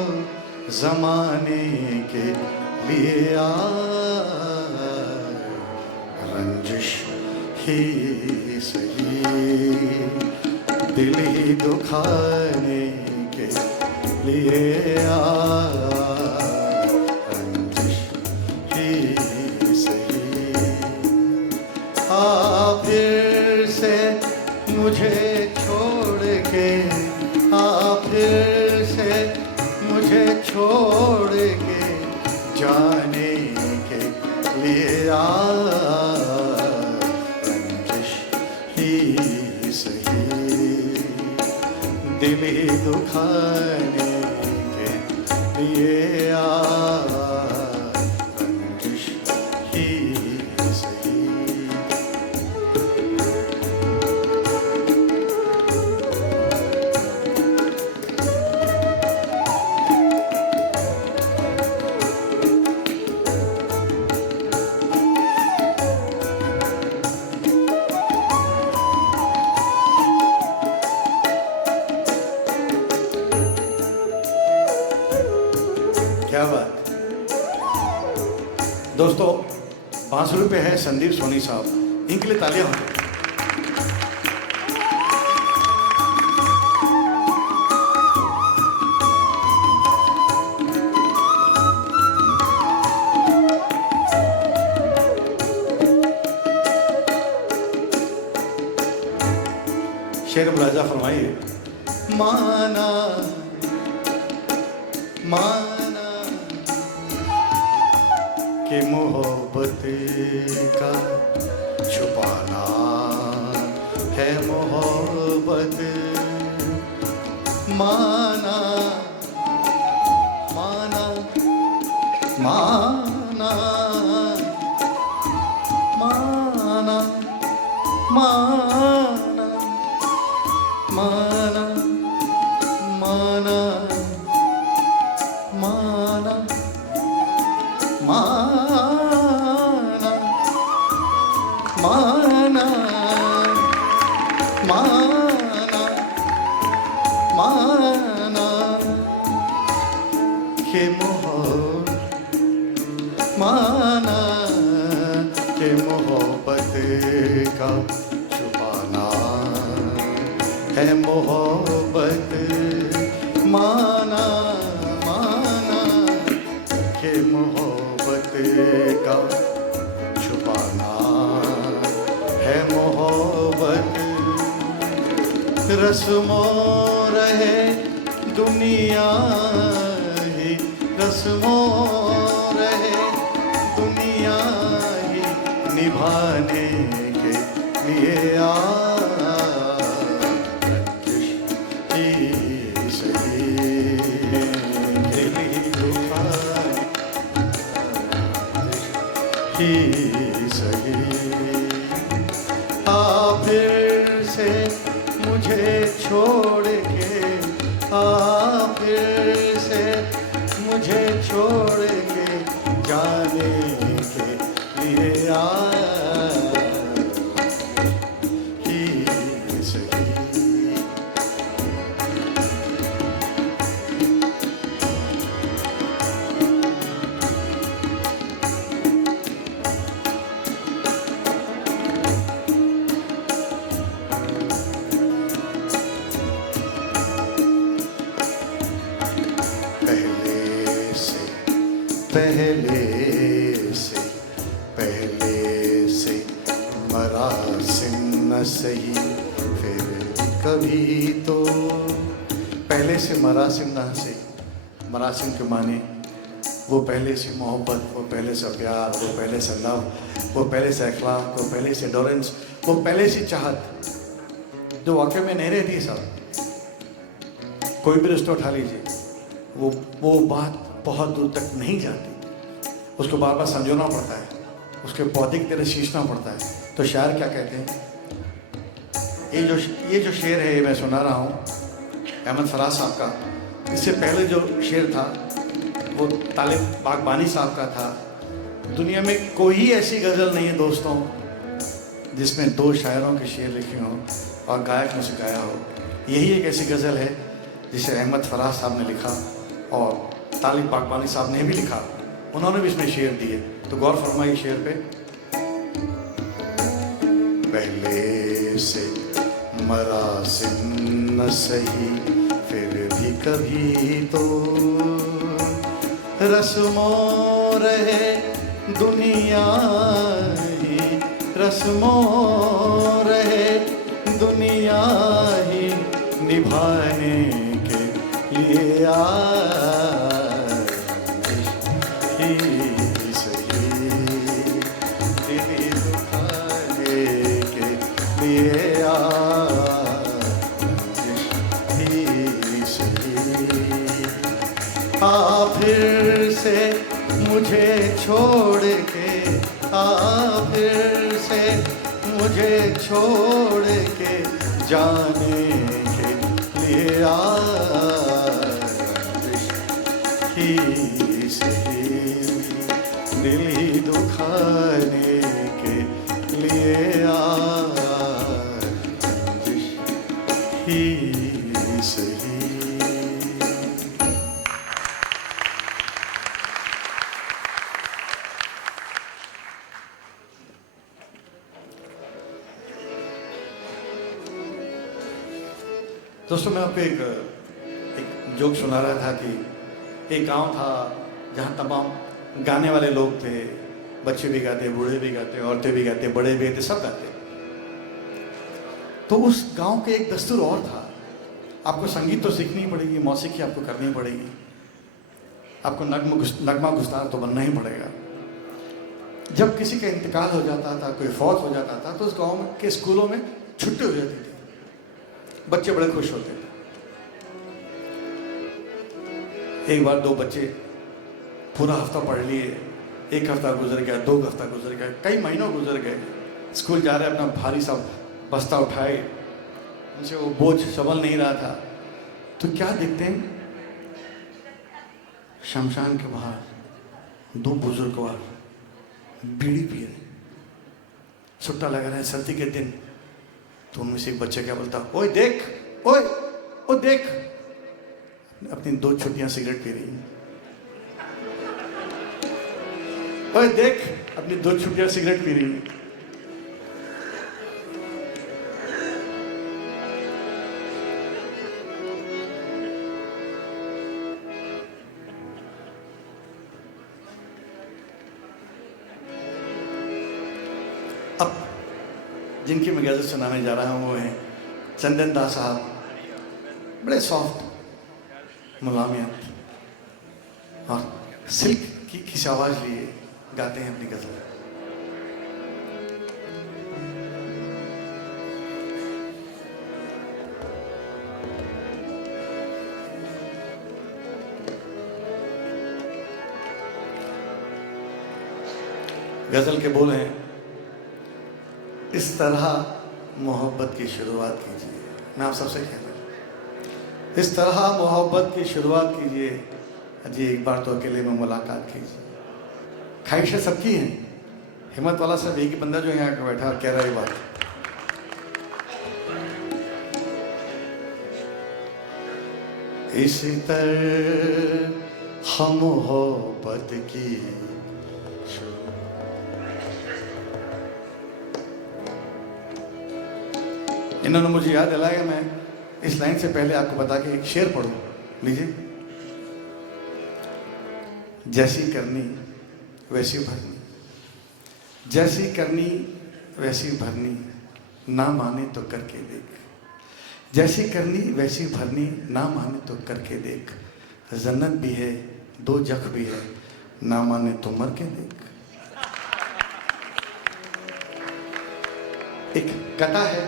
ज़माने के लिए आ, रंजिश ही सही दिल ही दुखाने के लिए आ, रंजिश ही सही। आ फिर से मुझे छोड़ के, आ फिर से मुझे छोड़ के जाने के लिए आ, रंजिश ही सही दिल ही दुखाने के लिए आ, रंजिश ही सही। क्या बात दोस्तों, बांसुरी पे है संदीप सोनी साहब, इनके लिए तालियां हो। शेर मुलाजा फरमाइए। माना माना कि मोहब्बत का छुपाना है मोहब्बत, माना माना माना माना माना माना माना माना माना माना माना के माना के मोहब्बत का छुपाना है मोहब्बत, माना माना के मोहब्बत का छुपाना है मोहब्बत। रस्मों रहे दुनिया ही, रस्मों रहे दुनिया ही निभाने के लिए आ, सही आ फिर से मुझे छोड़ के, आ फिर से मुझे छोड़ के जाने के लिए आ, ही सही। मरासिम न सही फिर कभी तो। पहले से मरासिम ना सही, मरासिम के माने वो पहले से मोहब्बत, वो पहले से प्यार, वो पहले से लव, वो पहले से अखलाक, वो पहले से डोरेंस, वो पहले से चाहत जो वाकई में नहीं रहती साहब। कोई भी रिश्ता उठा लीजिए, वो बात बहुत दूर तक नहीं जाती, उसको बार बार समझाना पड़ता है, उसके पौधे की तरह सींचना पड़ता है। तो शायर क्या कहते हैं, ये जो शेर है मैं सुना रहा हूँ अहमद फराज साहब का। इससे पहले जो शेर था वो तालिब बागबानी साहब का था। दुनिया में कोई ऐसी गज़ल नहीं है दोस्तों जिसमें दो शायरों के शेर लिखे हों और गायक ने उसे गाया हो। यही एक ऐसी गज़ल है जिसे अहमद फराज साहब ने लिखा और तालिब बागबानी साहब ने भी लिखा, उन्होंने भी इसमें शेर दिए। तो गौर फरमाइए शेर पे। पहले से मरासिम न सही फिर भी कभी तो, रस्मों रहे दुनिया ही, रस्मों रहे दुनिया ही निभाने के लिए फिर से मुझे छोड़ के, फिर से मुझे छोड़ के जाने के लिए ही सही, दिल ही दुखाने के लिए ही सही। दोस्तों मैं आपको एक जोक सुना रहा था कि एक गांव था जहां तमाम गाने वाले लोग थे, बच्चे भी गाते, बूढ़े भी गाते, औरतें भी गाते, बड़े भी गाते, सब गाते। तो उस गांव के एक दस्तूर और था, आपको संगीत तो सीखनी पड़ेगी, मौसीकी आपको करनी पड़ेगी, आपको नगमा गुस्तार तो बनना ही पड़ेगा। जब किसी का इंतकाल हो जाता था, कोई फौत हो जाता था, तो उस गाँव के स्कूलों में छुट्टी हो जाती थी, बच्चे बड़े खुश होते थे। एक बार दो बच्चे पूरा हफ्ता पढ़ लिए, एक हफ्ता गुजर गया, 2 हफ्ता गुजर गया, कई महीनों गुजर गए। स्कूल जा रहे अपना भारी सा बस्ता उठाए, उनसे वो बोझ संभल नहीं रहा था। तो क्या देखते हैं, शमशान के बाहर 2 बुजुर्गवार बीड़ी पी रहे, सुट्टा लगा रहे हैं, सर्दी के दिन। तो उनमें से एक बच्चा क्या बोलता, ओए देख, ओ देख, अपनी 2 छुट्टियां सिगरेट पी रही हैं। ओए देख, अपनी 2 छुट्टियां सिगरेट पी रही हैं। अब जिनकी मैं गज़ल सुनाने जा रहा हूँ वो हैं चंदन दास साहब, बड़े सॉफ्ट मुलायम और सिल्क की किस आवाज़ लिए गाते हैं अपनी गज़ल। गज़ल के बोल हैं, इस तरह मोहब्बत की शुरुआत कीजिए। मैं आप सबसे कहता हूँ, इस तरह मोहब्बत की शुरुआत कीजिए, अजी एक बार तो अकेले में मुलाकात कीजिए। ख्वाहिशें सबकी हैं, हिम्मत वाला सब एक ही बंदा जो यहाँ आकर बैठा कह रहा है बात। इसी तरह मोहब्बत की इन्होंने मुझे याद दिलाया। मैं इस लाइन से पहले आपको बता के एक शेर पढ़ूं, लीजिए। जैसी करनी वैसी भरनी, जैसी करनी वैसी भरनी, ना माने तो करके देख। जैसी करनी वैसी भरनी, ना माने तो करके देख। जन्नत भी है, दो जख भी है, ना माने तो मर के देख। एक कथा है,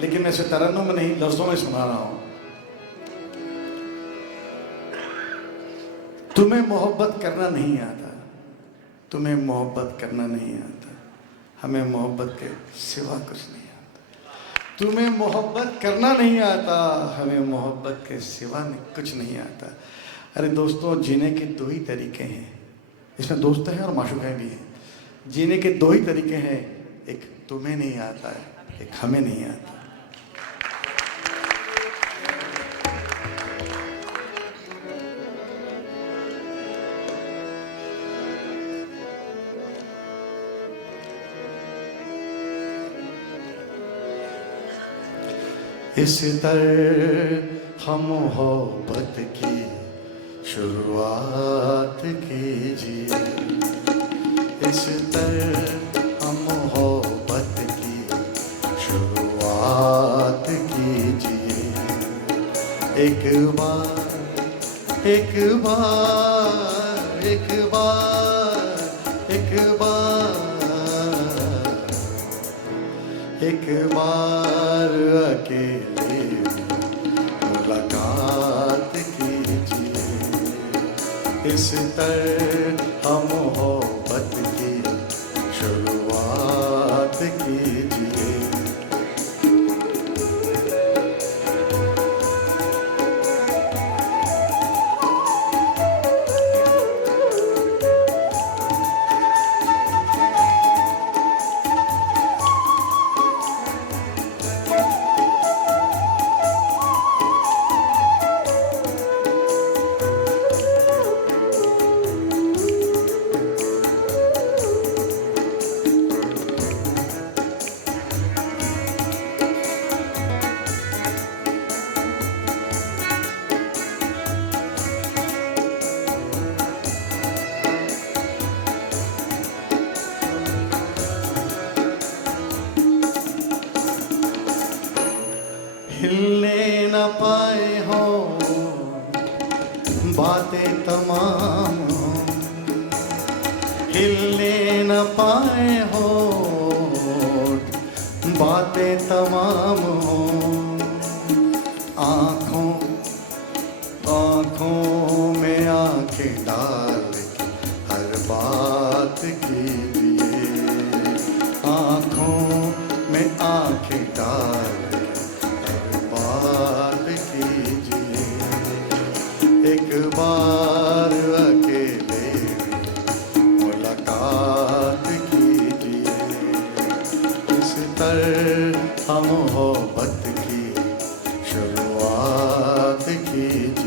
लेकिन मैं इसे तरन्नुम में नहीं, लफ्जों में सुना रहा हूं। तुम्हें मोहब्बत करना नहीं आता, तुम्हें मोहब्बत करना नहीं आता, हमें मोहब्बत के सिवा कुछ नहीं आता। तुम्हें मोहब्बत करना नहीं आता, हमें मोहब्बत के सिवा कुछ नहीं आता। अरे दोस्तों, जीने के दो ही तरीके हैं, इसमें दोस्त हैं और माशूक़ें भी हैं। जीने के दो ही तरीके हैं, एक तुम्हें नहीं आता है, एक हमें नहीं आता। इस तरह मोहब्बत की शुरुआत कीजिए, इस तरह मोहब्बत की शुरुआत कीजिए। एक बार एक बार एक बार एक बार एक बार अकेले मुलाकात कीजिए। इस तरह मोहब्बत की शुरुआत कीजिए। हिलने न पाए हो बातें तमाम, हिलने न पाए हो बातें तमाम। आँखों आँखों में आँखें डाल के हर बात कीजिए। आँखों में आँखें डाल बात कीजिए। एक बार अकेले मुलाकात कीजिए। इस तरह मोहब्बत की शुरुआत कीजिए।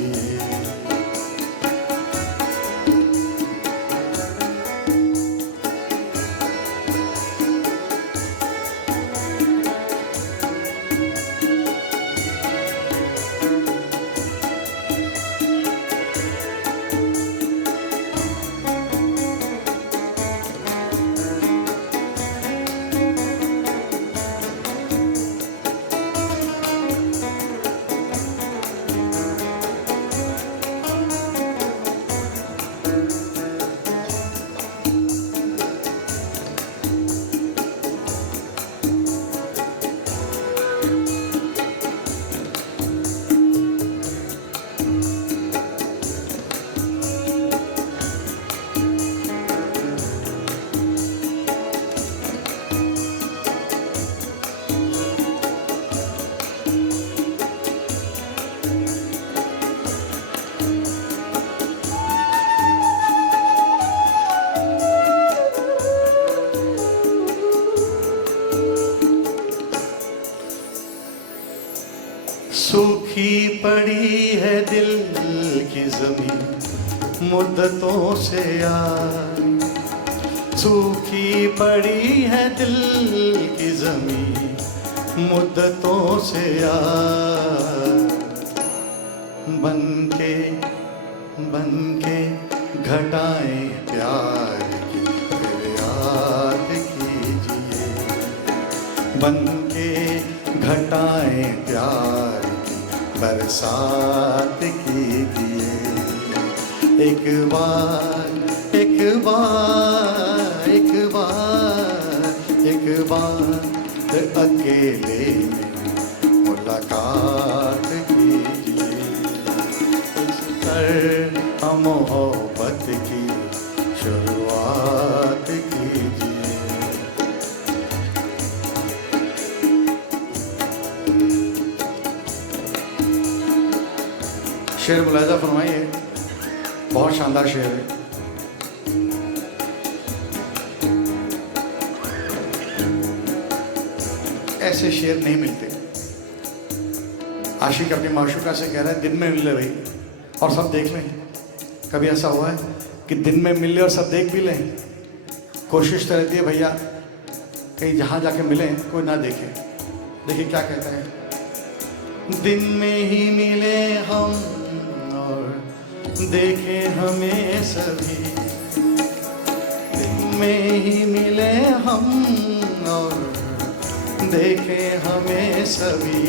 सूखी पड़ी है दिल की ज़मीं मुद्दतों से यार। सूखी पड़ी है दिल की ज़मीं मुद्दतों से यार। बन के घटाएं प्यार की फिर याद कीजिए। बन के घटाएं प्यार की बरसात कीजिए। एक बार एक बार एक बार एक बार अकेले मुलाकात कीजिए। इस पर मोहब्बत की शुरुआत कीजिए। शेर मुलाहिजा फरमाइए, बहुत शानदार शेर है। ऐसे शेर नहीं मिलते। आशिक अपनी माशूका से कह रहा है दिन में मिल ले भाई और सब देख लें। कभी ऐसा हुआ है कि दिन में मिल ले और सब देख भी लें? कोशिश तो रहती है भैया कहीं जहाँ जाके मिलें कोई ना देखे। देखिए क्या कहता है, दिन में ही मिले हम और देखे हमें सभी। दिन में ही मिले हम और देखे हमें सभी।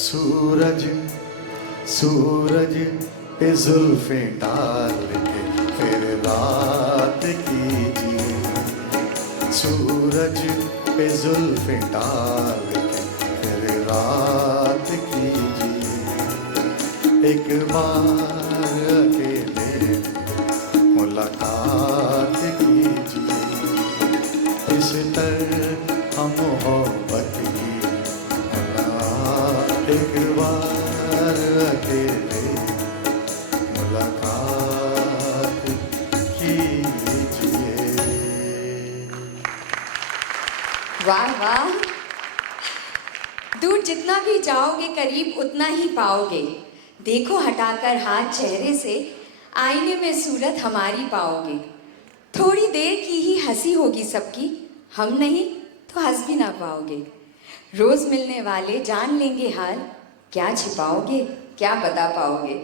सूरज सूरज पे जुल्फे डाल के फिर रात कीजिए। सूरज पे जुल्फे डाल के फिर रात कीजिए। एक बार अकेले मुलाकात कीजिए। इस तरह मोहब्बत की एक बार अकेले मुलाकात कीजिए। वाह वाह, दूर जितना भी जाओगे करीब उतना ही पाओगे। देखो हटाकर हाथ चेहरे से, आईने में सूरत हमारी पाओगे। थोड़ी देर की ही हंसी होगी सबकी, हम नहीं तो हंस भी ना पाओगे। रोज मिलने वाले जान लेंगे हाल, क्या छिपाओगे क्या बता पाओगे।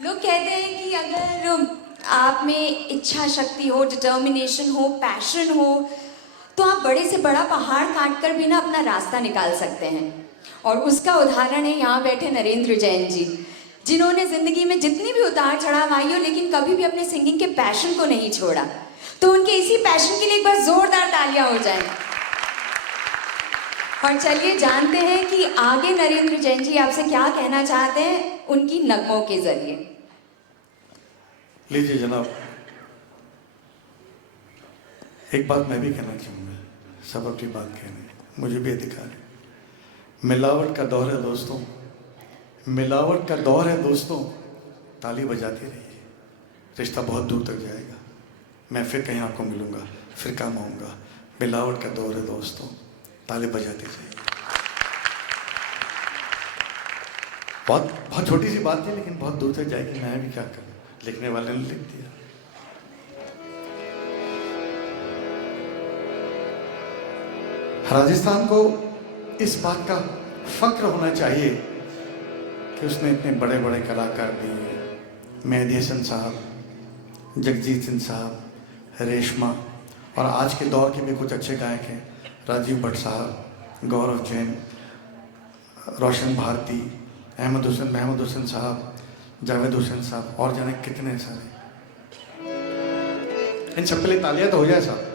लोग कहते हैं कि अगर आप में इच्छा शक्ति हो, डिटर्मिनेशन हो, पैशन हो, तो आप बड़े से बड़ा पहाड़ काट कर भी ना अपना रास्ता निकाल सकते हैं। और उसका उदाहरण है यहाँ बैठे नरेंद्र जैन जी, जिन्होंने जिंदगी में जितनी भी उतार चढ़ाव आई हो लेकिन कभी भी अपने सिंगिंग के पैशन को नहीं छोड़ा। तो उनके इसी पैशन के लिए एक बार जोरदार तालियां हो जाएं। और चलिए जानते हैं कि आगे नरेंद्र जैन जी आपसे क्या कहना चाहते हैं उनकी नगमों के जरिए। लीजिए जनाब, एक बात मैं भी कहना चाहूँगा। सब अपनी बात कहने, मुझे भी अधिकार है। मिलावट का दौर है दोस्तों, मिलावट का दौर है दोस्तों। ताली बजाती रहिए, रिश्ता बहुत दूर तक जाएगा। मैं फिर कहीं आपको मिलूंगा, फिर काम आऊँगा। मिलावट का दौर है दोस्तों, ताली बजाते रहिए। बहुत बहुत छोटी सी बात थी लेकिन बहुत दूर तक जाएगी। मैं भी क्या करूँ, लिखने वाले ने लिख दिया। राजस्थान को इस बात का फक्र होना चाहिए कि उसने इतने बड़े बड़े कलाकार दिए। मेहदी हसन साहब, जगजीत सिंह साहब, रेशमा, और आज के दौर के भी कुछ अच्छे गायक हैं। राजीव भट्ट साहब, गौरव जैन, रोशन भारती, महमूद हुसैन साहब, जावेद हुसैन साहब, और जाने कितने सारे। इन सब के लिए तालियां तो हो जाए साहब।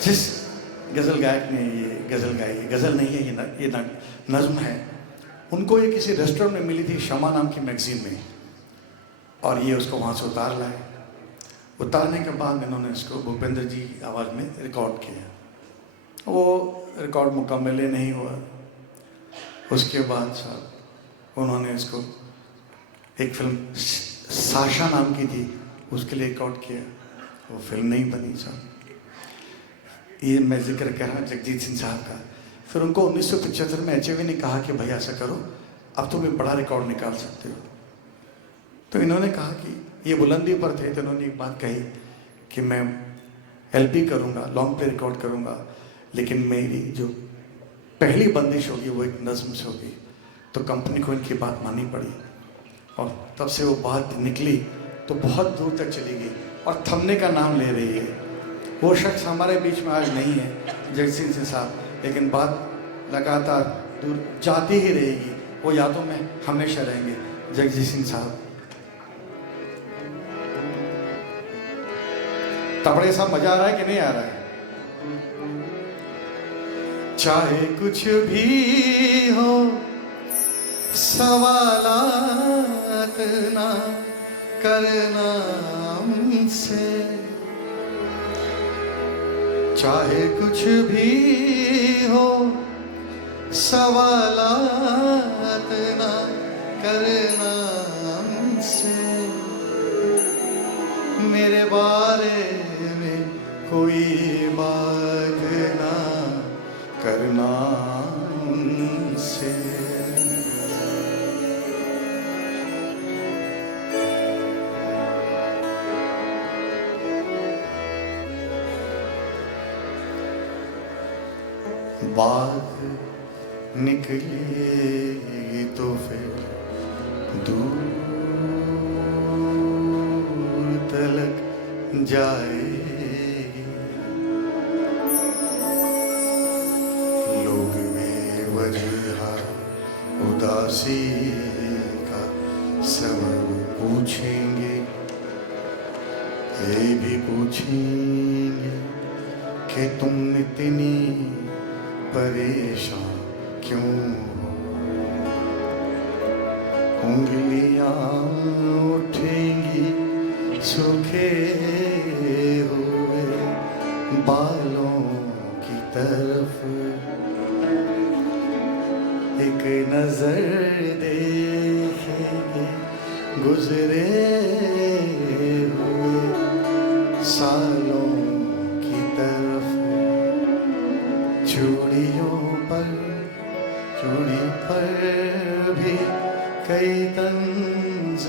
जिस गज़ल गायक ने ये गज़ल गाई, गज़ल नहीं है ये नज़्म है, उनको ये किसी रेस्टोरेंट में मिली थी, शमा नाम की मैगजीन में, और ये उसको वहाँ से उतार लाए। उतारने के बाद इन्होंने इसको भूपेंद्र जी की आवाज़ में रिकॉर्ड किया। वो रिकॉर्ड मुकम्मल नहीं हुआ। उसके बाद साहब उन्होंने इसको एक फिल्म साशा नाम की थी, उसके लिए रिकॉर्ड किया। वो फिल्म नहीं बनी साहब। ये मैं जिक्र कर रहा हूँ जगजीत सिंह साहब का। फिर उनको 1975 में HAV ने कहा कि भाई ऐसा करो, अब तुम एक बड़ा रिकॉर्ड निकाल सकते हो। तो इन्होंने कहा कि ये बुलंदी पर थे, तो इन्होंने एक बात कही कि मैं एलपी करूँगा, लॉन्ग प्ले रिकॉर्ड करूँगा, लेकिन मेरी जो पहली बंदिश होगी वो एक नज़्म से होगी। तो कंपनी को इनकी बात माननी पड़ी और तब से वो बात निकली तो बहुत दूर तक चली गई और थमने का नाम ले रही है। वो शख्स हमारे बीच में आज नहीं है, जगजीत सिंह साहब, लेकिन बात लगातार दूर जाती ही रहेगी। वो यादों में हमेशा रहेंगे जगजीत सिंह साहब। तबड़े साहब, मजा आ रहा है कि नहीं आ रहा है? चाहे कुछ भी हो सवालात ना करना हमसे, चाहे कुछ भी हो सवालात ना करना हमसे, मेरे बारे में कोई बात ना करना हमसे। बात निकलेगी तो फिर दूर तलक जाएगी, लोग बेवजह उदासी का सबब पूछेंगे, ये भी पूछेंगे कि तुम इतनी परेशान क्यों हो। उंगलियां उठेंगी सूखे हुए बालों की तरफ, एक नजर देखेंगे गुजरे हुए सालों की तरफ। चूड़ी पर भी कई तंज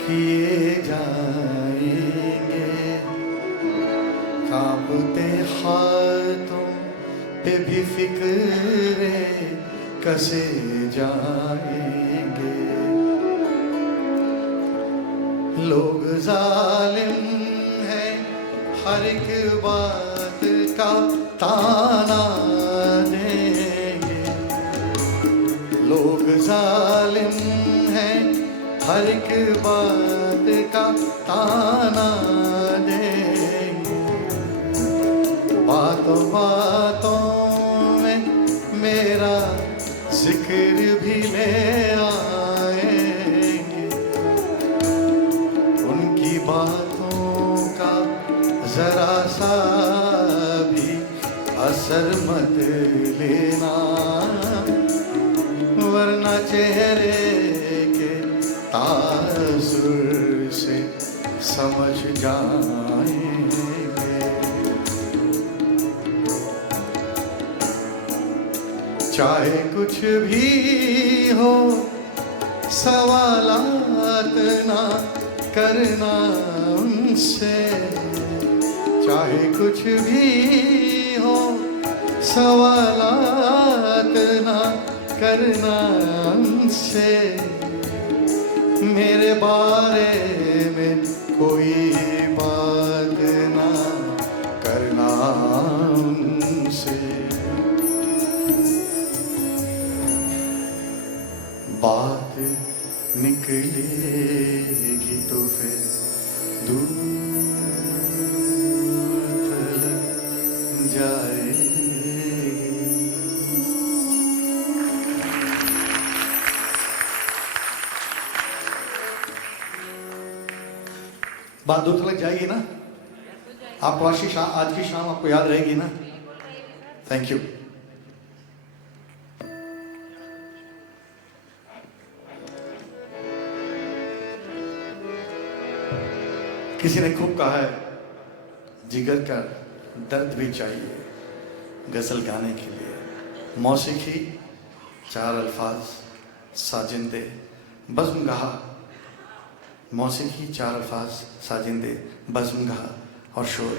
किए जाएंगे, कांपते हाथों पे भी फिक्रे कसे जाएंगे। लोग जालिम हैं, हर एक बात का ताना देंगे। लोग जालिम हैं, हर एक बात का ताना देंगे। बातों बातों में मेरा जिक्र भी ले आएंगे। उनकी बातों का जरा सा भी असर मत लेना, वरना चेहरे के तासुर से समझ जाएंगे। चाहे कुछ भी हो सवालात ना करना उनसे, चाहे कुछ भी हो सवालात ना करना उनसे, मेरे बारे में कोई बात ना करना उनसे। बात निकलेगी तो फिर दूर तलक जाएगी। बात दूर तलक जाएगी ना? आपको आज की शाम आपको याद रहेगी ना? Thank you. किसी ने खूब कहा है, जिगर का दर्द भी चाहिए गजल गाने के लिए। मौसीकी 4 अल्फाज साजिंदे बज़्म गहा, मौसीकी 4 अल्फाज साजिंदे बज़्म गहा और शोर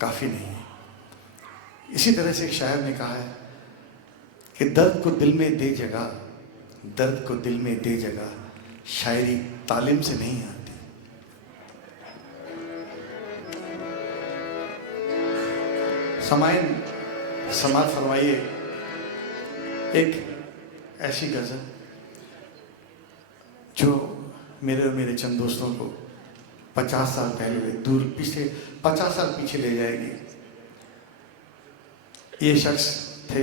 काफ़ी नहीं है। इसी तरह से एक शायर ने कहा है कि दर्द को दिल में दे जगह, दर्द को दिल में दे जगह, शायरी तालीम से नहीं आती। समाइन समाज फरमाइए एक ऐसी गज़ल जो मेरे और मेरे चंद दोस्तों को 50 साल पहले दूर पीछे 50 साल पीछे ले जाएगी। ये शख्स थे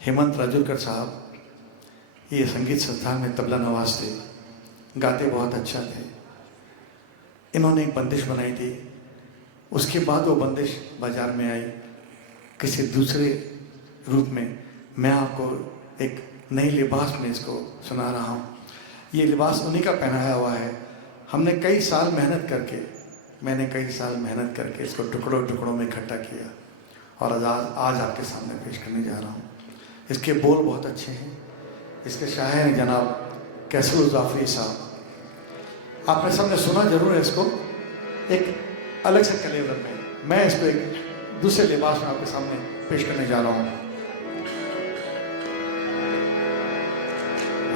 हेमंत राजूरकर साहब। ये संगीत संस्थान में तबला नवाज थे, गाते बहुत अच्छा थे। इन्होंने एक बंदिश बनाई थी, उसके बाद वो बंदिश बाजार में आई किसी दूसरे रूप में। मैं आपको एक नई लिबास में इसको सुना रहा हूँ। ये लिबास उन्हीं का पहनाया हुआ है। हमने कई साल मेहनत करके, मैंने कई साल मेहनत करके इसको टुकड़ों टुकड़ों में इकट्ठा किया और आज आपके सामने पेश करने जा रहा हूँ। इसके बोल बहुत अच्छे हैं। इसके शायर हैं जनाब कैसर जाफरी साहब। आपने सबने सुना जरूर है इसको, एक अलग से कलेवर में। मैं इसको एक दूसरे लिबास में आपके सामने पेश करने जा रहा हूँ।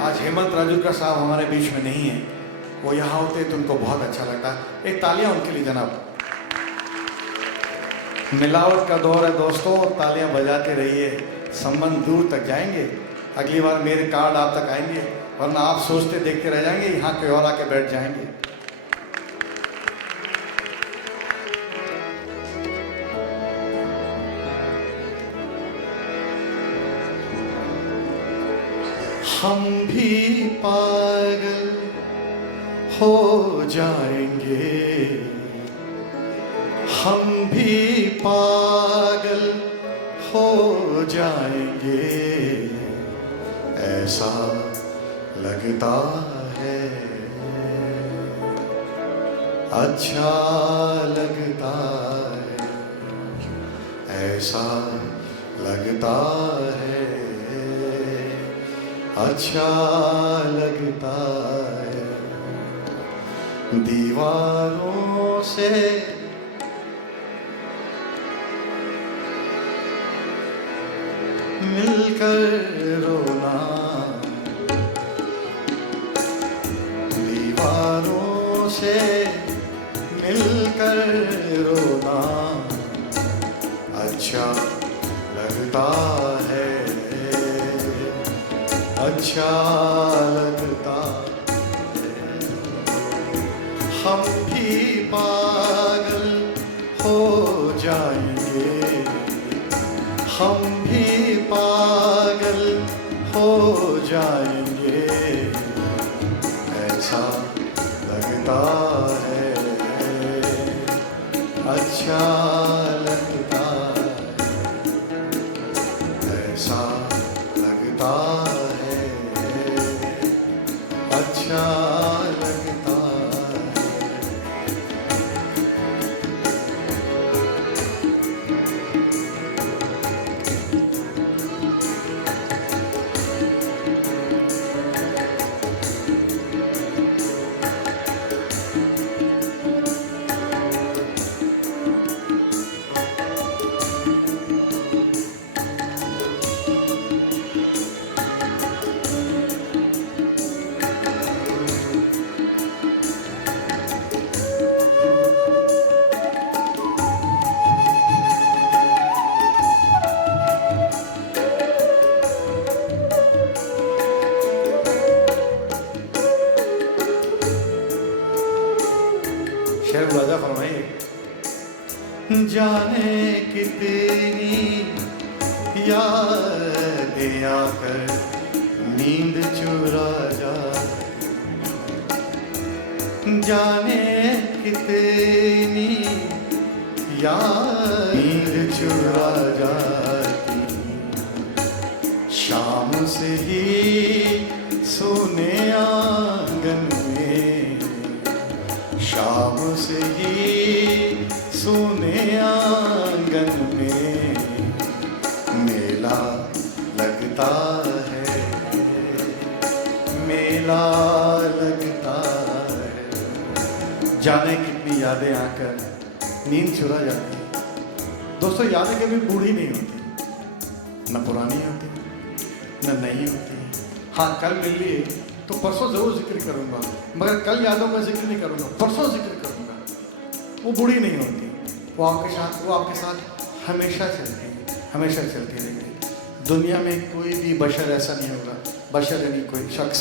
आज हेमंत राजूरकर साहब हमारे बीच में नहीं है, वो यहाँ होते तो उनको बहुत अच्छा लगता है। एक तालियां उनके लिए जनाब। मिलावट का दौर है दोस्तों, तालियां बजाते रहिए, संबंध दूर तक जाएंगे। अगली बार मेरे कार्ड आप तक आएंगे, वरना आप सोचते देखते रह जाएंगे, यहाँ कोई और आके बैठ जाएंगे। हम भी पागल हो जाएंगे, हम भी पागल हो जाएंगे, ऐसा लगता है, अच्छा लगता है, ऐसा लगता है, अच्छा लगता है। दीवारों से मिलकर रोना, दीवारों से मिलकर रोना, अच्छा लगता है, अच्छा लगता है। हम भी पागल हो जाएंगे, हम भी पागल हो जाएंगे, ऐसा लगता है, अच्छा लगता है, ऐसा लगता है, अच्छा लगता है। शेर राजा फरमाइए। जाने कितनी यादें आकर नींद चुरा जा, जाने कितनी याद नींद चुरा जाती, शाम से ही सोने आंगन में, शाम से ही सोने आंगन में मेला लगता है, मेला लगता है। जाने कितनी यादें आकर नींद चुरा जाती है। दोस्तों यादें कभी बूढ़ी नहीं होती, न पुरानी होती, न नई होती। हाँ कल मिल लिए तो परसों जरूर जिक्र करूँगा, मगर कल यादों का जिक्र नहीं करूँगा, परसों जिक्र करूँगा। वो बूढ़ी नहीं होती, वो आपके साथ हमेशा चलती है, हमेशा चलती रहेगी। दुनिया में कोई भी बशर ऐसा नहीं होगा, बशर यानी कोई शख्स,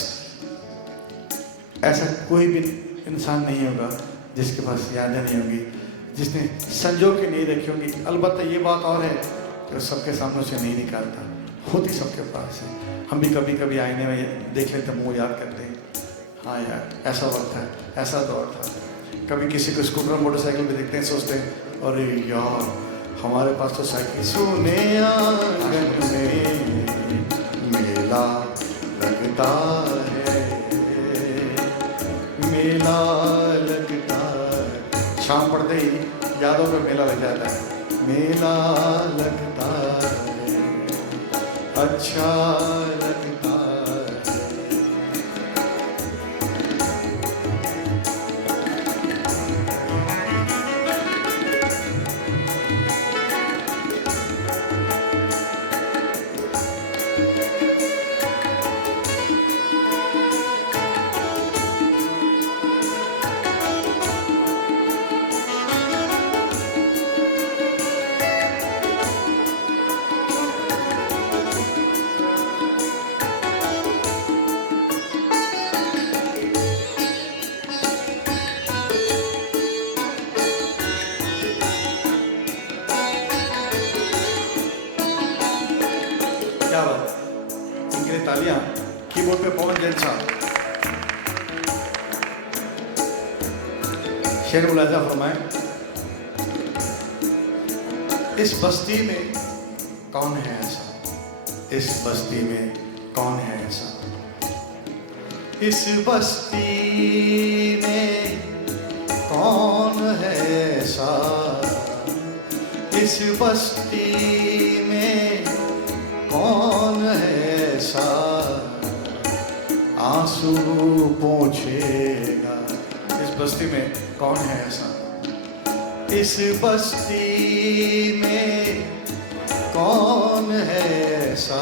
ऐसा कोई भी इंसान नहीं होगा जिसके पास यादें नहीं होंगी, जिसने संजो के नहीं रखी होंगी। अलबत्ता ये बात और है कि सबके सामने से नहीं निकालता, होती सबके पास है। हम भी कभी कभी आईने में देख लेते, मुँह याद करते हैं, हाँ यार ऐसा वक्त था, ऐसा दौर था। कभी किसी को स्कूटर मोटरसाइकिल पे देखते हैं, सोचते हैं अरे यार हमारे पास तो साइकिल। सुने आंगन में मेला लगता है, मेला लगता है। शाम पड़ते ही यादों पे मेला लग जाता है, मेला लगता है, अच्छा लगता है। क्या बात, इनके लिए तालियां। कीबोर्ड पे पवन जैन साहब। शेर मुलाजा फरमाए। इस बस्ती में कौन है ऐसा, इस बस्ती में कौन है ऐसा, इस बस्ती में कौन है ऐसा, इस बस्ती में कौन है ऐसा, आंसू पोंछेगा। इस बस्ती में कौन है ऐसा, इस बस्ती में कौन है ऐसा,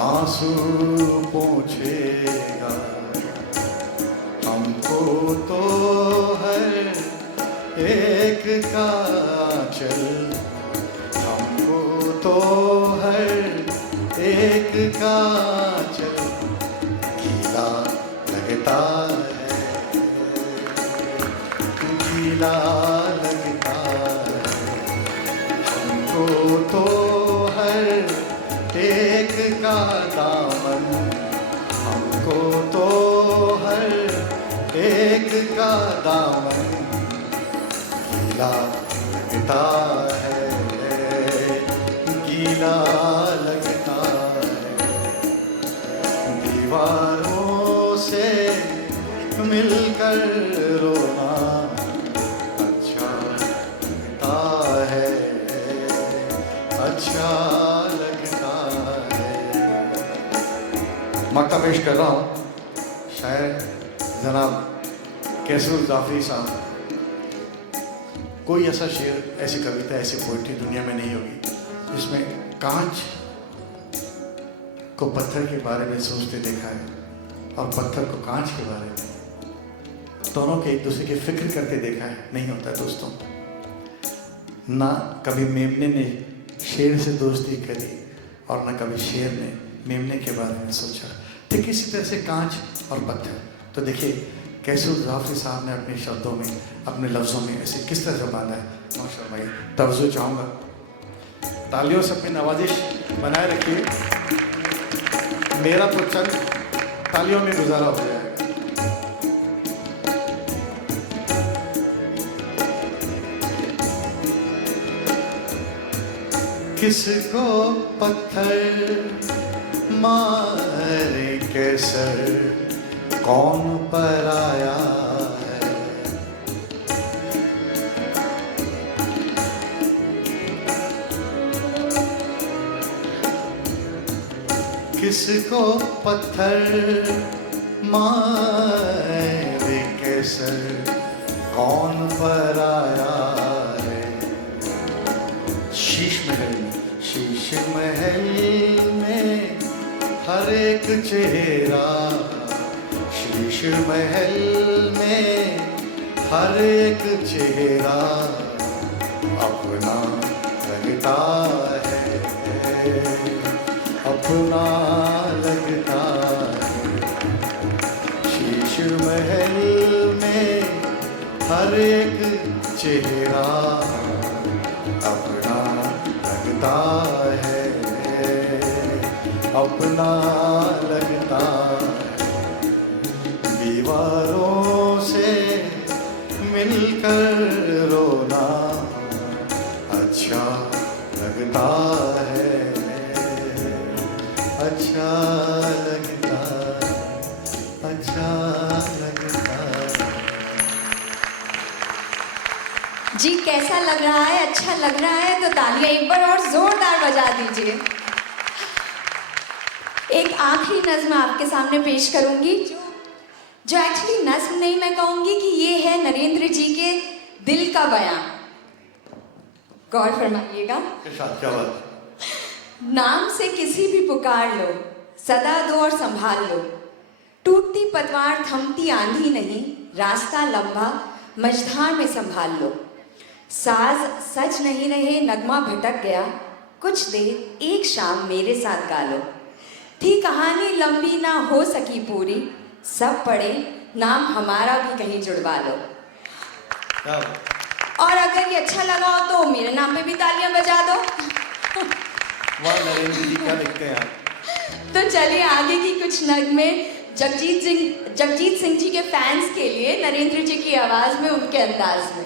आंसू पोंछेगा। हमको तो हर एक का चल, हमको तो हर एक का चल गीला लगता है, गीला लगता है। हमको तो हर एक का दामन, हमको तो हर एक का दामन गीला लगता है, गीला लगता है। दीवारों से मिलकर रोना अच्छा लगता है, अच्छा लगता है। मक्ता पेश कर रहा हूँ शायर जनाब कैसर जाफरी साहब। कोई ऐसा शेर, ऐसी कविता, ऐसी पोइट्री दुनिया में नहीं होगी जिसमें कांच को पत्थर के बारे में सोचते देखा है और पत्थर को कांच के बारे में, दोनों के एक दूसरे की फिक्र करके देखा है। नहीं होता दोस्तों। ना कभी मेमने ने शेर से दोस्ती करी और ना कभी शेर ने मेमने के बारे में सोचा। ठीक इसी तरह से कांच और पत्थर। तो देखिए कैसर जाफरी साहब ने अपने शब्दों में, अपने लफ्ज़ों में ऐसे किस तरह से बांधा है। माशाअल्लाह भाई, तवज्जो चाहूँगा, तालियों से अपनी नवाजिश बनाए रखिए। मेरा तो चंद तालियों में गुजारा हो जाएगा। किसको पत्थर मारे कैसर, कौन पराया है। किसको पत्थर मारे कैसर, कौन पर आया है। शीश महल में हर एक चेहरा, शीश महल में हर एक चेहरा अपना लगता है, अपना लगता है। शीश महल में हर एक चेहरा अपना लगता है, अपना लगता है। दीवारों से मिलकर रोना अच्छा लगता है, अच्छा लगता है, अच्छा लगता है। जी कैसा लग रहा है? अच्छा लग रहा है तो तालियां एक बार और जोरदार बजा दीजिए। एक आखिरी नज्म आपके सामने पेश करूंगी जो एक्चुअली नज्म नहीं, मैं कहूंगी कि ये है नरेंद्र जी के दिल का बयां। गौर फरमाइएगा। क्या बात। नाम से किसी भी पुकार लो, सदा दो और संभाल लो। टूटती पतवार थमती आंधी नहीं, रास्ता लंबा मझधार में संभाल लो। साज सच नहीं रहे, नगमा भटक गया, कुछ देर एक शाम मेरे साथ गा लो। थी कहानी लंबी ना हो सकी पूरी, सब पढ़े नाम हमारा भी कहीं जुड़वा लो। और अगर ये अच्छा लगा हो तो मेरे नाम पे भी तालियां बजा दो। वाह नरेंद्र जी, क्या लिखते हैं आप। तो चलिए आगे की कुछ नगमे जगजीत सिंह जी के फैंस के लिए नरेंद्र जी की आवाज में, उनके अंदाज में।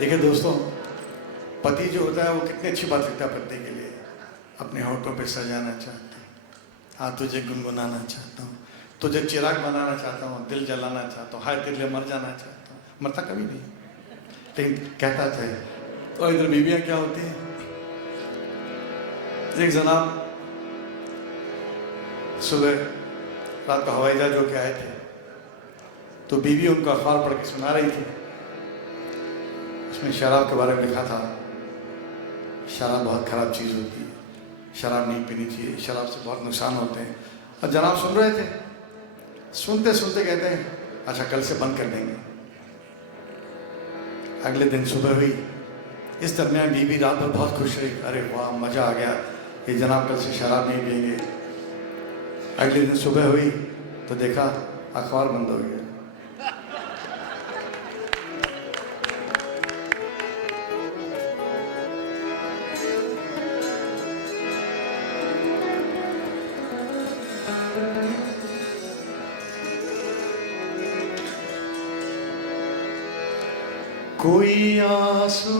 देखिए दोस्तों, पति जो होता है वो कितनी अच्छी बात लिखता है पत्नी के लिए। अपने होठों पे सजाना चाहता हूँ, हाँ तुझे गुनगुनाना चाहता हूँ, तुझे चिराग बनाना चाहता हूँ, दिल जलाना चाहता हूँ, हाय तेरे लिए मर जाना चाहता हूँ। मरता कभी नहीं, लेकिन कहता था। तो इधर बीवियाँ क्या होती हैं। एक जनाब सुबह रात को हवाई जहाज होके आए थे, तो बीवी उनका अखबार पढ़ के सुना रही थी। उसमें शराब के बारे में लिखा था, शराब बहुत ख़राब चीज़ होती है, शराब नहीं पीनी चाहिए, शराब से बहुत नुकसान होते हैं। और जनाब सुन रहे थे, सुनते सुनते कहते हैं अच्छा कल से बंद कर देंगे। अगले दिन सुबह हुई, इस दरमियान बीवी रात भर बहुत खुश रही, अरे वाह मज़ा आ गया, ये जनाब कल से शराब नहीं पिएंगे। अगले दिन सुबह हुई तो देखा अखबार बंद हो गया। कोई आंसू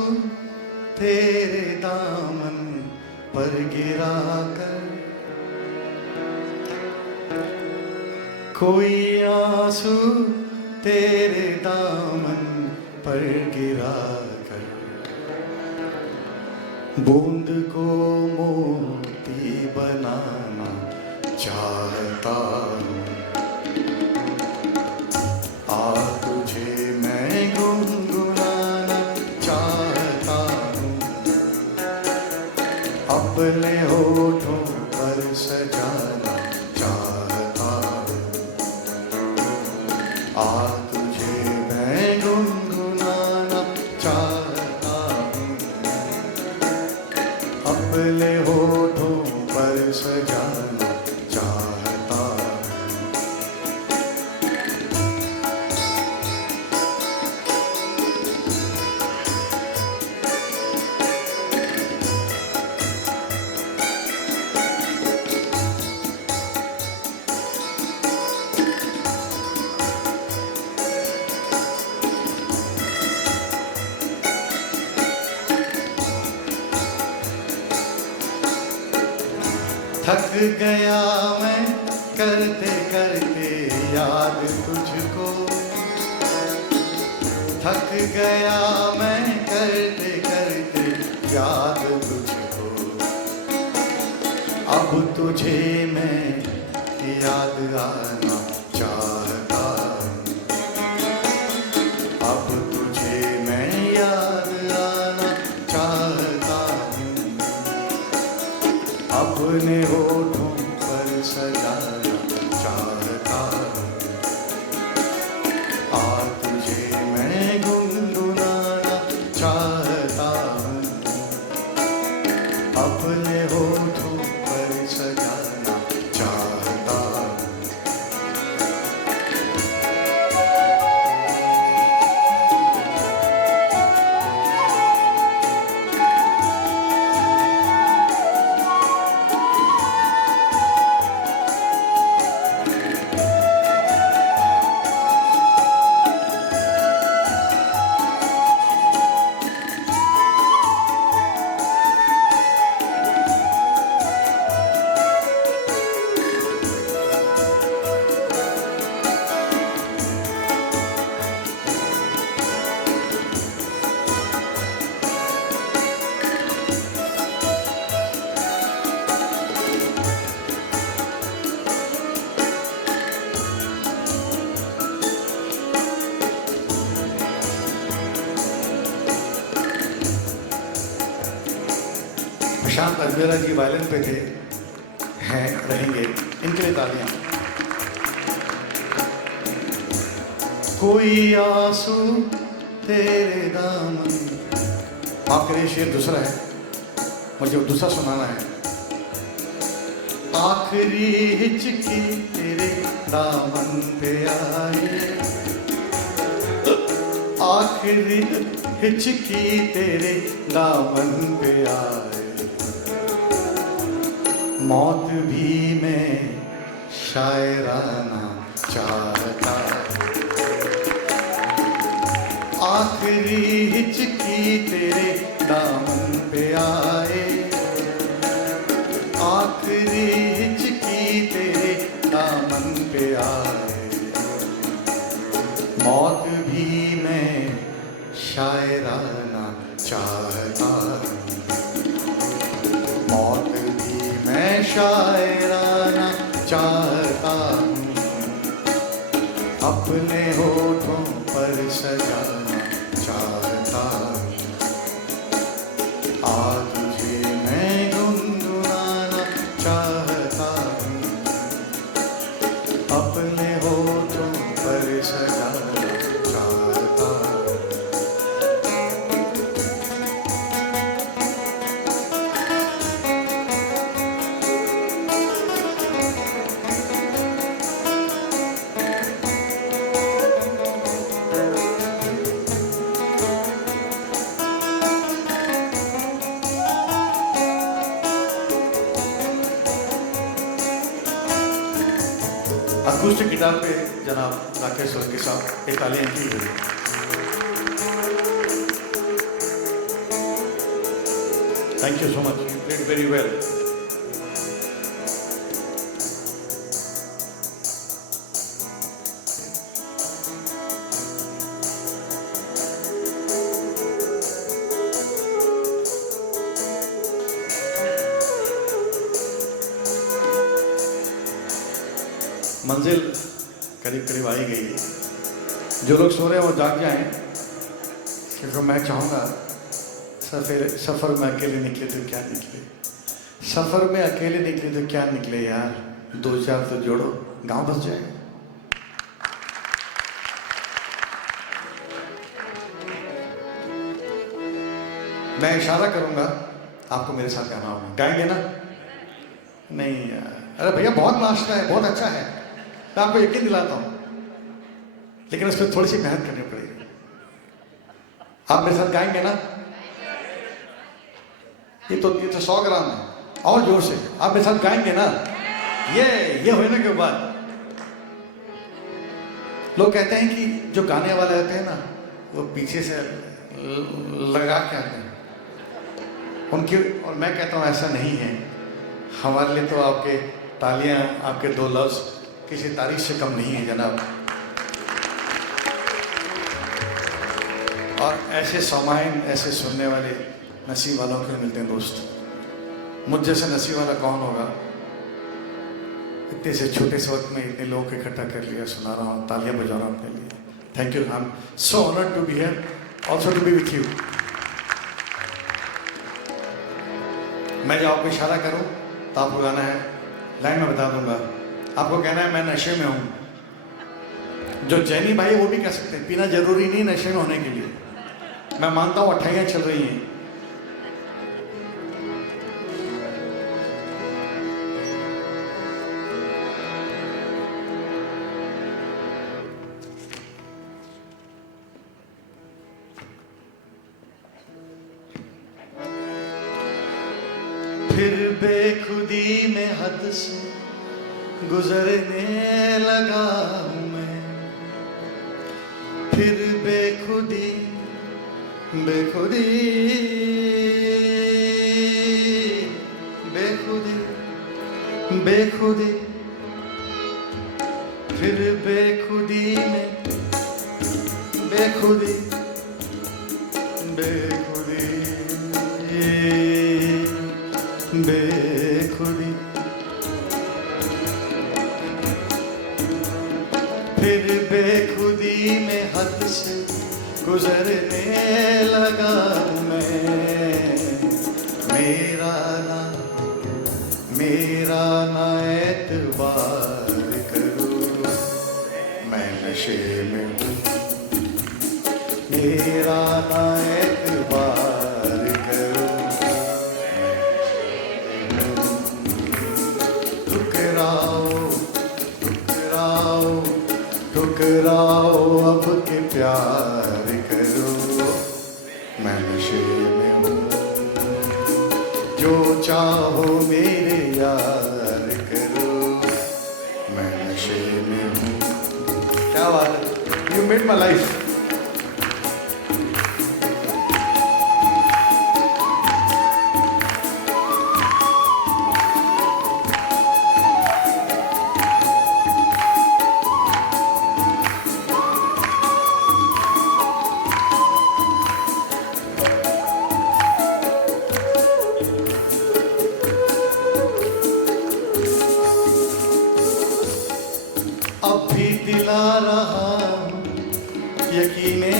तेरे दामन पर गिरा कर, कोई आंसू तेरे दामन पर गिरा कर, बूंद को मोती बनाना चाहता हूँ। आ तुझे मैं गुनगुनाना चाहता हूँ, अपने होठों पर सजाना चाहता हूँ। आ तुझे मैं गुनगुनाना चाहता हूँ, अपने होठों पर सजाना चाहता हूँ। थक गया मैं करते करते याद तुझको, थक गया मैं करते करते याद तुझको, अब तुझे मैं याद आना चाहता, अब तुझे मैं याद आना चाहता हूँ, अपने होठों पर सजाना चाहता हूँ, आ तुझे मैं गुनगुनाना चाहता हूँ, अपने होठों पर सजाना चाहता हूँ। प्रशांत अजमेरा जी वायलिन पे थे, हैं, रहेंगे, इनके लिए तालियां। कोई आंसू तेरे दामन, माफ करिए शेर दूसरा है, मुझे दूसरा सुनाना है। आखिरी हिचकी तेरे दामन पे आए, आखिरी हिचकी तेरे दामन पे आए, मौत भी मैं शायराना चाहता, आखिरी हिचकी तेरे दामन पे आए, आखिरी हिचकी तेरे दामन पे आए, मौत भी मैं शायराना चाहता, मौत भी मैं शायराना चाहता हूँ, अपने होठों पर सजाना चाहता हूँ, आ तुझे मैं गुनगुनाना चाहता हूँ, अपने होठों पर सजाना चाहता हूँ। अकूस्टिक गिटार पे जनाब राकेश सोलंकी साहब, एक तालियां इनकी हुई। Thank you so much, you played very well. मंजिल करीब करीब आई गई है, जो लोग सो रहे हैं वो जाग जाएं, क्योंकि मैं चाहूँगा सफ़र में अकेले निकले तो क्या निकले, सफ़र में अकेले निकले तो क्या निकले यार, दो चार तो जोड़ो, गांव बस जाए। मैं इशारा करूँगा, आपको मेरे साथ गाना होगा, गाएंगे ना? नहीं यार, अरे भैया बहुत नाश्ता है, बहुत अच्छा है, मैं आपको यकीन दिलाता हूँ, लेकिन उस पर थोड़ी सी मेहनत करनी पड़ेगी। आप मेरे साथ गाएंगे ना? ये तो 100 ग्राम है, और जोर से आप मेरे साथ गाएंगे ना? ये होने के बाद लोग कहते हैं कि जो गाने वाले होते हैं ना, वो पीछे से लगा के आते हैं उनके, और मैं कहता हूँ ऐसा नहीं है, हमारे लिए तो आपके तालियां, आपके दो लफ्ज़ किसी तारीफ से कम नहीं है जनाब। और ऐसे समाइन, ऐसे सुनने वाले नसीब वालों को मिलते हैं दोस्त। मुझ जैसे नसीब वाला कौन होगा? इतने से छोटे से वक्त में इतने लोगों को इकट्ठा कर लिया, सुना रहा हूँ, तालियां बजा रहा हूँ अपने लिए। Thank you, I am so honoured to be here, also to be with you. मैं जब आपको इशारा करूँ तो आपको गाना है, लाइन में बता दूंगा, आपको कहना है मैं नशे में हूँ। जो जैनी भाई वो भी कह सकते हैं, पीना जरूरी नहीं नशे में होने के लिए। मैं मानता हूँ 28 चल रही हैं, फिर बेखुदी में हद से गुजरने लगा हूँ मैं। फिर बेखुदी बेखुदी बेखुदी बेखुदी फिर बेखुदी में बेखुदी बेखुदी बेखुदी फिर बेखुदी में हद से गुजरने लगा मैं। मेरा ना एतबार करो, मैं नशे में हूँ। मेरा ना एतबार करो, ठुकराओ अब के प्यार करो, मैं नशे में हूँ। जो चाहो मेरे यार करो, मैं नशे में हूँ। क्या बात है, यू मेड माई लाइफ। अब भी दिला रहा हूँ यकीने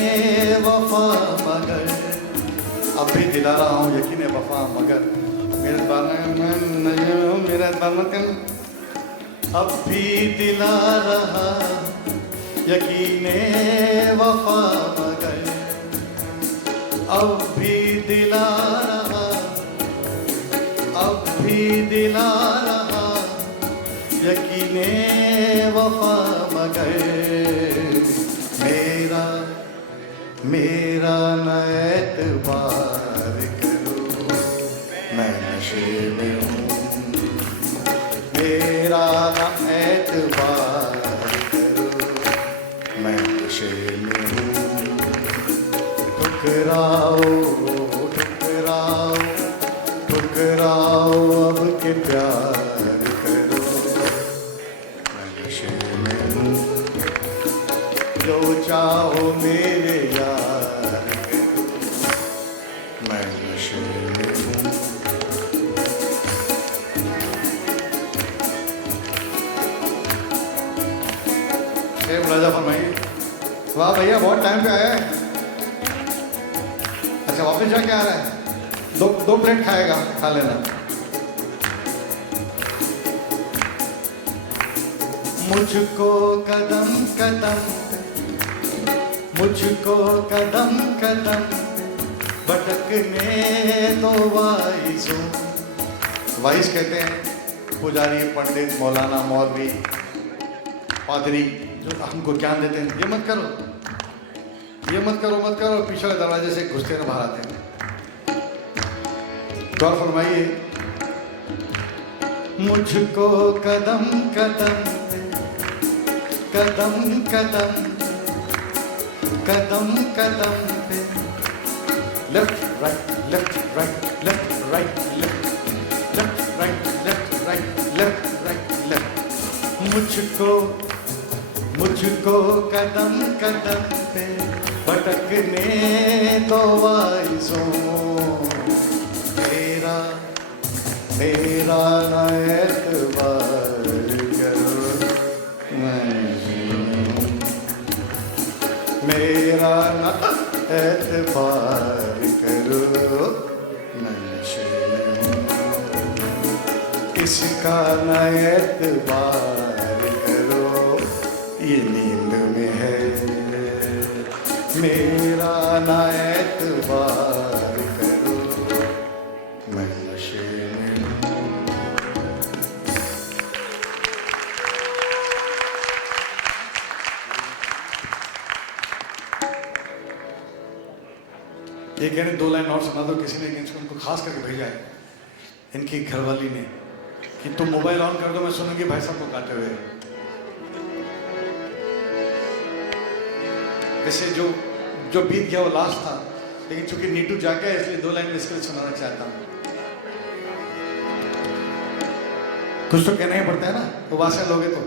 वफा मगर, अब भी दिला रहा हूँ यकीने वफा मगर, मेरे अब भी दिला रहा यकीने वफा मगर, अब भी दिला रहा, अब भी दिला रहा यकीने वफा मगर, मेरा न एतबार करो, मैं नशे में हूँ। मेरा न एतबार करो, मैं नशे में हूँ। ठुकराओ ठुकराओ ठुकराओ अब के प्यार करो, मैं नशे में हूँ। जो चाहो मेरे यार करो, मैं नशे में हूँ। शेर मुलाजा फरमाइए। वाह भैया बहुत टाइम पे आया है। अच्छा वापस जाके आ रहा है? दो प्लेट खाएगा, खा लेना। मुझको कदम कदम मुझको कदम कदम भटकने दो वाइसों। वाइस कहते हैं पुजारी, पंडित, मौलाना, मौलवी, पादरी जो हमको ज्ञान देते हैं। ये मत करो, ये मत करो, मत करो, पिछले दरवाजे से घुसते हैं, बाहर आते हैं। गौर फरमाइए। मुझको कदम कदम कदम कदम कदम कदम पे left right left right left right left left right left मुझको कदम कदम पे भटकने दो आइज़ों, मेरा ना एतबार करो, मेरा ना एतबार करो, मैं नशे में हूँ, इसका ना एतबार करो, ये नींद में है, मेरा ना एतबार करो, मैं नशे में हूँ। ये कह रहे 2 लाइन और सुना दो किसी ने, उनको खास करके भेजा है इनकी घरवाली ने कि तुम मोबाइल ऑन कर दो, मैं सुनूंगी भाई साहब को गाते हुए। वैसे जो बीत गया वो लास्ट था, लेकिन चूंकि नीटू जाग गया इसलिए 2 लाइन इसके लिए सुनाना चाहता हूँ। कुछ तो कहना ही पड़ता है ना, वो वासे लोगे तो।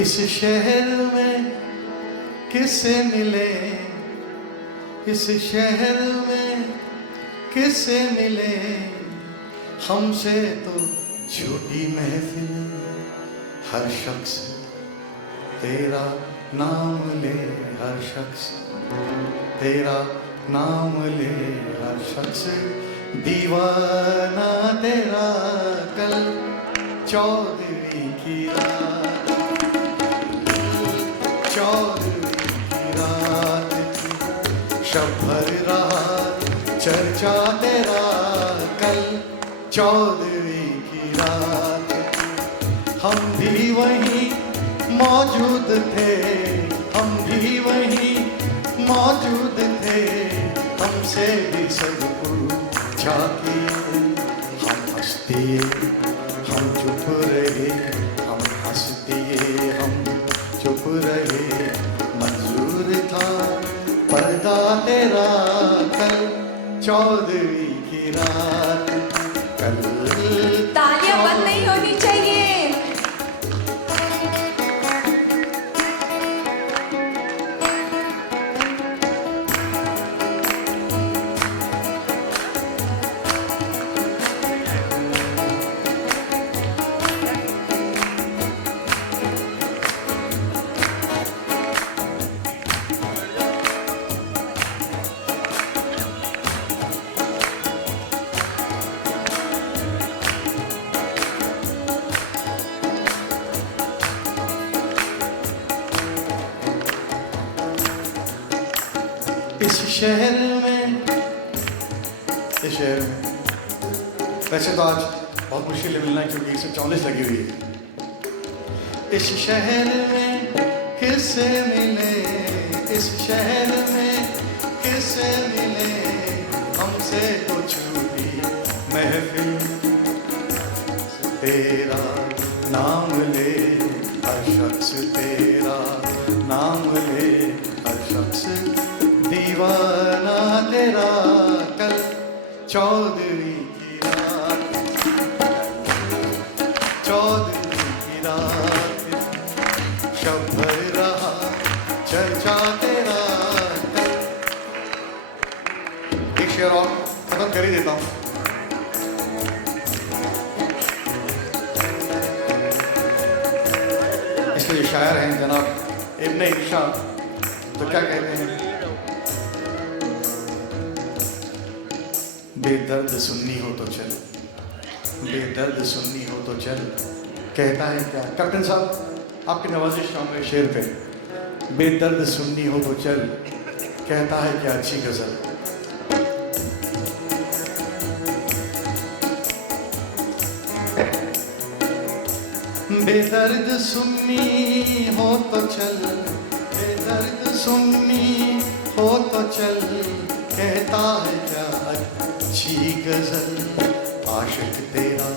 इस शहर में किससे मिले, इस शहर में किससे मिले, हमसे तो छोटी महफिल, हर शख्स तेरा नाम ले, हर शख्स तेरा नाम ले, हर शख्स दीवाना तेरा, कल 14वीं की रात, 14वीं की रात थी, शब भर रहा चर्चा तेरा, कल 14वीं की रात थी, हम भी वहीं मौजूद थे, हम भी वहीं मौजूद थे, हमसे भी सब पूछा कि हम हंस दिए, हम चुप रहे, हम हंस दिए, हम चुप रहे, मंजूर था पर्दा तेरा, कल 14वीं की रात, कल तालियां बंद नहीं होनी चाहिए। इस शहर में वैसे तो आज बहुत मुश्किल है मिलना क्योंकि 144 लगी हुई है। इस शहर में किससे मिले, इस शहर में किससे मिले, हमसे तो छूटी महफिल, तेरा नाम ले, हर शख्स तेरा नाम ले, हर शख्स दीवाना तेरा, कल 14वीं की रात, 14वीं की रात, शब भर रहा चर्चा तेरा, कल। एक शेर और खत्म कर ही देता हूँ। इसके जो शायर हैं जनाब इब्न इंशा, तो क्या कहते हैं, बेदर्द सुन्नी हो तो चल, बेदर्द सुन्नी हो तो चल, कहता है क्या कैप्टन साहब आपकी नवाजिश का मेरे शेर पे, बेदर्द सुन्नी हो तो चल, कहता है क्या अच्छी गजल, बेदर्द सुन्नी हो तो चल, बेदर्द सुन्नी हो तो चल, कहता है क्या अच्छी गजल, आशिक तेरा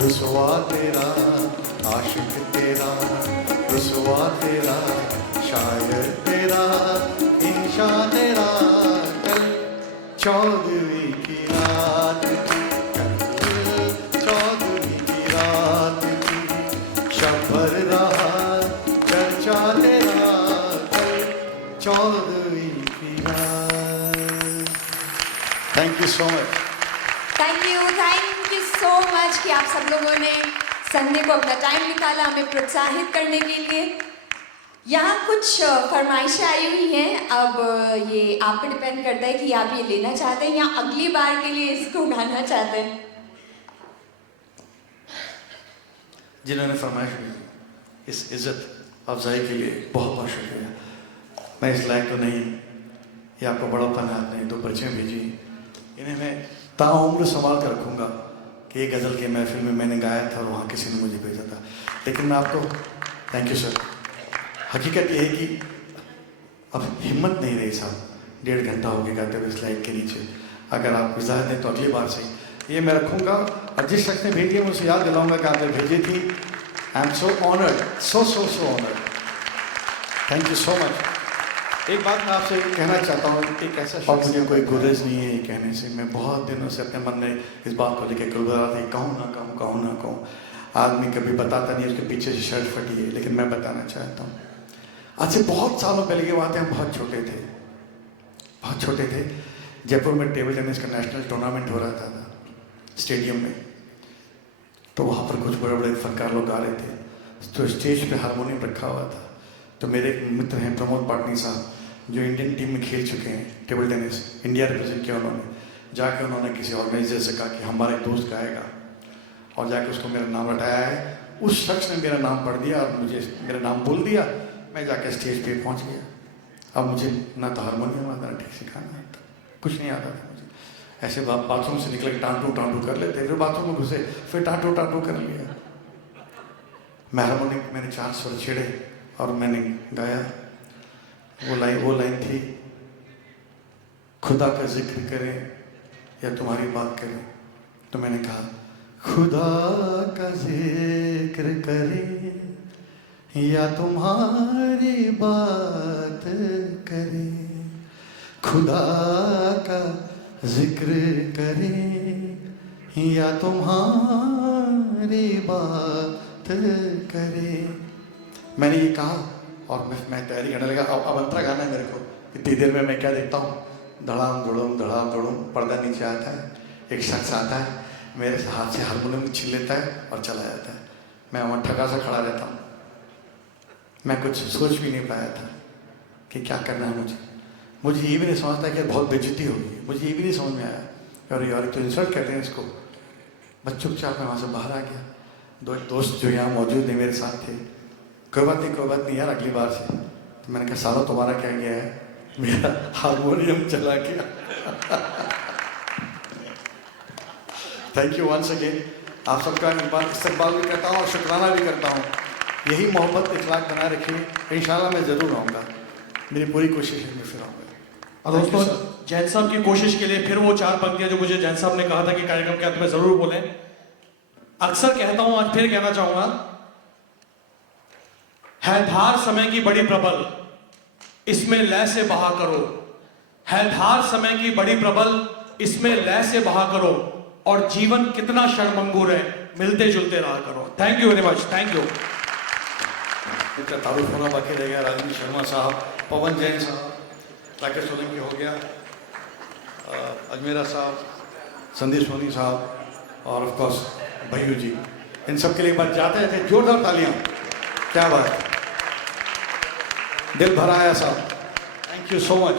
रुसवा तेरा, आशिक तेरा रुसवा तेरा, शायर तेरा इंशा तेरा, कल चौदहवीं की रात थी, चौदहवीं की रात थी, शब भर रहा चर्चा तेरा, चौदहवीं की रात। Thank you so much. Thank you so much कि आप सब लोगों ने संडे को अपना टाइम निकाला हमें प्रोत्साहित करने के लिए। यहाँ कुछ फरमाइशें आई हुई हैं, अब ये आप पे डिपेंड करता है कि आप ये लेना चाहते हैं या अगली बार के लिए इसको गाना चाहते हैं। जिन्होंने फरमाइश की इस इज्जत अफजाई के लिए बहुत बहुत शुक्रिया। मैं इस लायक तो नहीं, ये आपको बड़ापन हाथ नहीं, तो पर्चियाँ भेजी, इन्हें मैं ताउम्र संभाल कर रखूँगा कि एक गज़ल की महफिल में मैंने गाया था और वहाँ किसी ने मुझे भेजा था। लेकिन मैं आपको थैंक यू सर। हकीकत ये है कि अब हिम्मत नहीं रही साहब, 1.5 घंटा हो गया गाते हुए इस लाइट के नीचे। अगर आप इजाज़त दें तो अगली बार से ये मैं रखूँगा, और जिस शख्स ने भेजी है मुझे याद दिलाऊँगा कि आपने भेजी थी। आई am so honoured, so honoured. Thank you so much. एक बात मैं आपसे कहना चाहता हूँ, एक ऐसा शख्स, मुझे कोई गुरेज नहीं है ये कहने से, मैं बहुत दिनों से अपने मन में इस बात को लेकर गुलबरा थी, कहूँ ना कहूँ, कहूँ ना कहूँ। आदमी कभी बताता नहीं उसके पीछे से शर्ट फटी है, लेकिन मैं बताना चाहता हूँ। आज से बहुत सालों पहले की बात है, हम बहुत छोटे थे। जयपुर में टेबल टेनिस का नेशनल टूर्नामेंट हो रहा था स्टेडियम में, तो वहाँ पर कुछ बड़े बड़े फनकार लोग गा रहे थे, तो स्टेज पे हारमोनियम रखा हुआ था। तो मेरे एक मित्र हैं प्रमोद पाटनी साहब, जो इंडियन टीम में खेल चुके हैं टेबल टेनिस, इंडिया रिप्रेजेंट किया उन्होंने। जाके उन्होंने किसी ऑर्गेनाइजर से कहा कि हमारा एक दोस्त गाएगा, और जाके उसको मेरा नाम रटाया है। उस शख्स ने मेरा नाम पढ़ दिया और मुझे मेरा नाम बोल दिया। मैं जाके स्टेज पे पहुंच गया। अब मुझे ना तो हारमोनियम आता, ना ठीक सिखाना आता, कुछ नहीं आता था मुझे। ऐसे बाथरूम से निकल के टांटू कर लेते, फिर बाथरूम में घुसे, फिर टांटू कर लिया। मैं हारमोनियम मैंने 4 स्वर छेड़े और मैंने गाया। वो लाइन थी, खुदा का जिक्र करें या तुम्हारी बात करें। तो मैंने कहा, खुदा का जिक्र करें या तुम्हारी बात करें, खुदा का जिक्र करें या तुम्हारी बात करें। मैंने ये कहा और मैं तैयारी करने लगा। अब अंतरा गाना है मेरे को। इतनी देर में मैं क्या देखता हूँ, धड़ाम धड़ूम पर्दा नीचे आता है, एक शख्स आता है, मेरे हाथ से हारमोनियम छीन लेता है और चला जाता है। मैं वहाँ ठगा सा खड़ा रहता हूँ। मैं कुछ सोच भी नहीं पाया था कि क्या करना है मुझे ये भी नहीं समझता कि बहुत बेइज्जती होगी, मुझे ये भी नहीं समझ में आया। और यार तो इंसल्ट कहते हैं इसको। बस चुपचाप मैं वहाँ से बाहर आ गया। 2 दोस्त जो यहाँ मौजूद हैं मेरे साथ थे, कोई बात नहीं यार, अगली बार से। तो मैंने कहा, सालों तुम्हारा क्या गया है, मेरा हारमोनियम चला गया। Thank you once again. आप सबका इस्तकबाल भी करता हूँ और शुक्राना भी करता हूँ। यही मोहब्बत इखलाक बनाए रखिए। इंशाल्लाह मैं ज़रूर आऊँगा, मेरी पूरी कोशिश है, मैं फिर आऊँगा। और दोस्तों, जैन साहब की कोशिश के लिए फिर वो 4 पंक्तियाँ जो मुझे जैन साहब ने कहा था कि कार्यक्रम के अंत में ज़रूर बोलें। अक्सर कहता हूँ, आज फिर कहना चाहूँगा, है धार समय की बड़ी प्रबल, इसमें लय से बहा करो। है धार समय की बड़ी प्रबल, इसमें लय से बहा करो। और जीवन कितना क्षणभंगुर है, मिलते जुलते रहा करो। Thank you very much, thank you. इनका तारुफ होना बाकी रह गया। राजनीश शर्मा साहब, पवन जैन साहब, राकेश सोलंकी हो गया, अजमेरा साहब, संदीप सोनी साहब और ऑफ कोर्स भैयू जी। इन सब के लिए बात जाते थे, जोरदार तालियां। क्या बात, दिल भरा आया साहब। Thank you so much.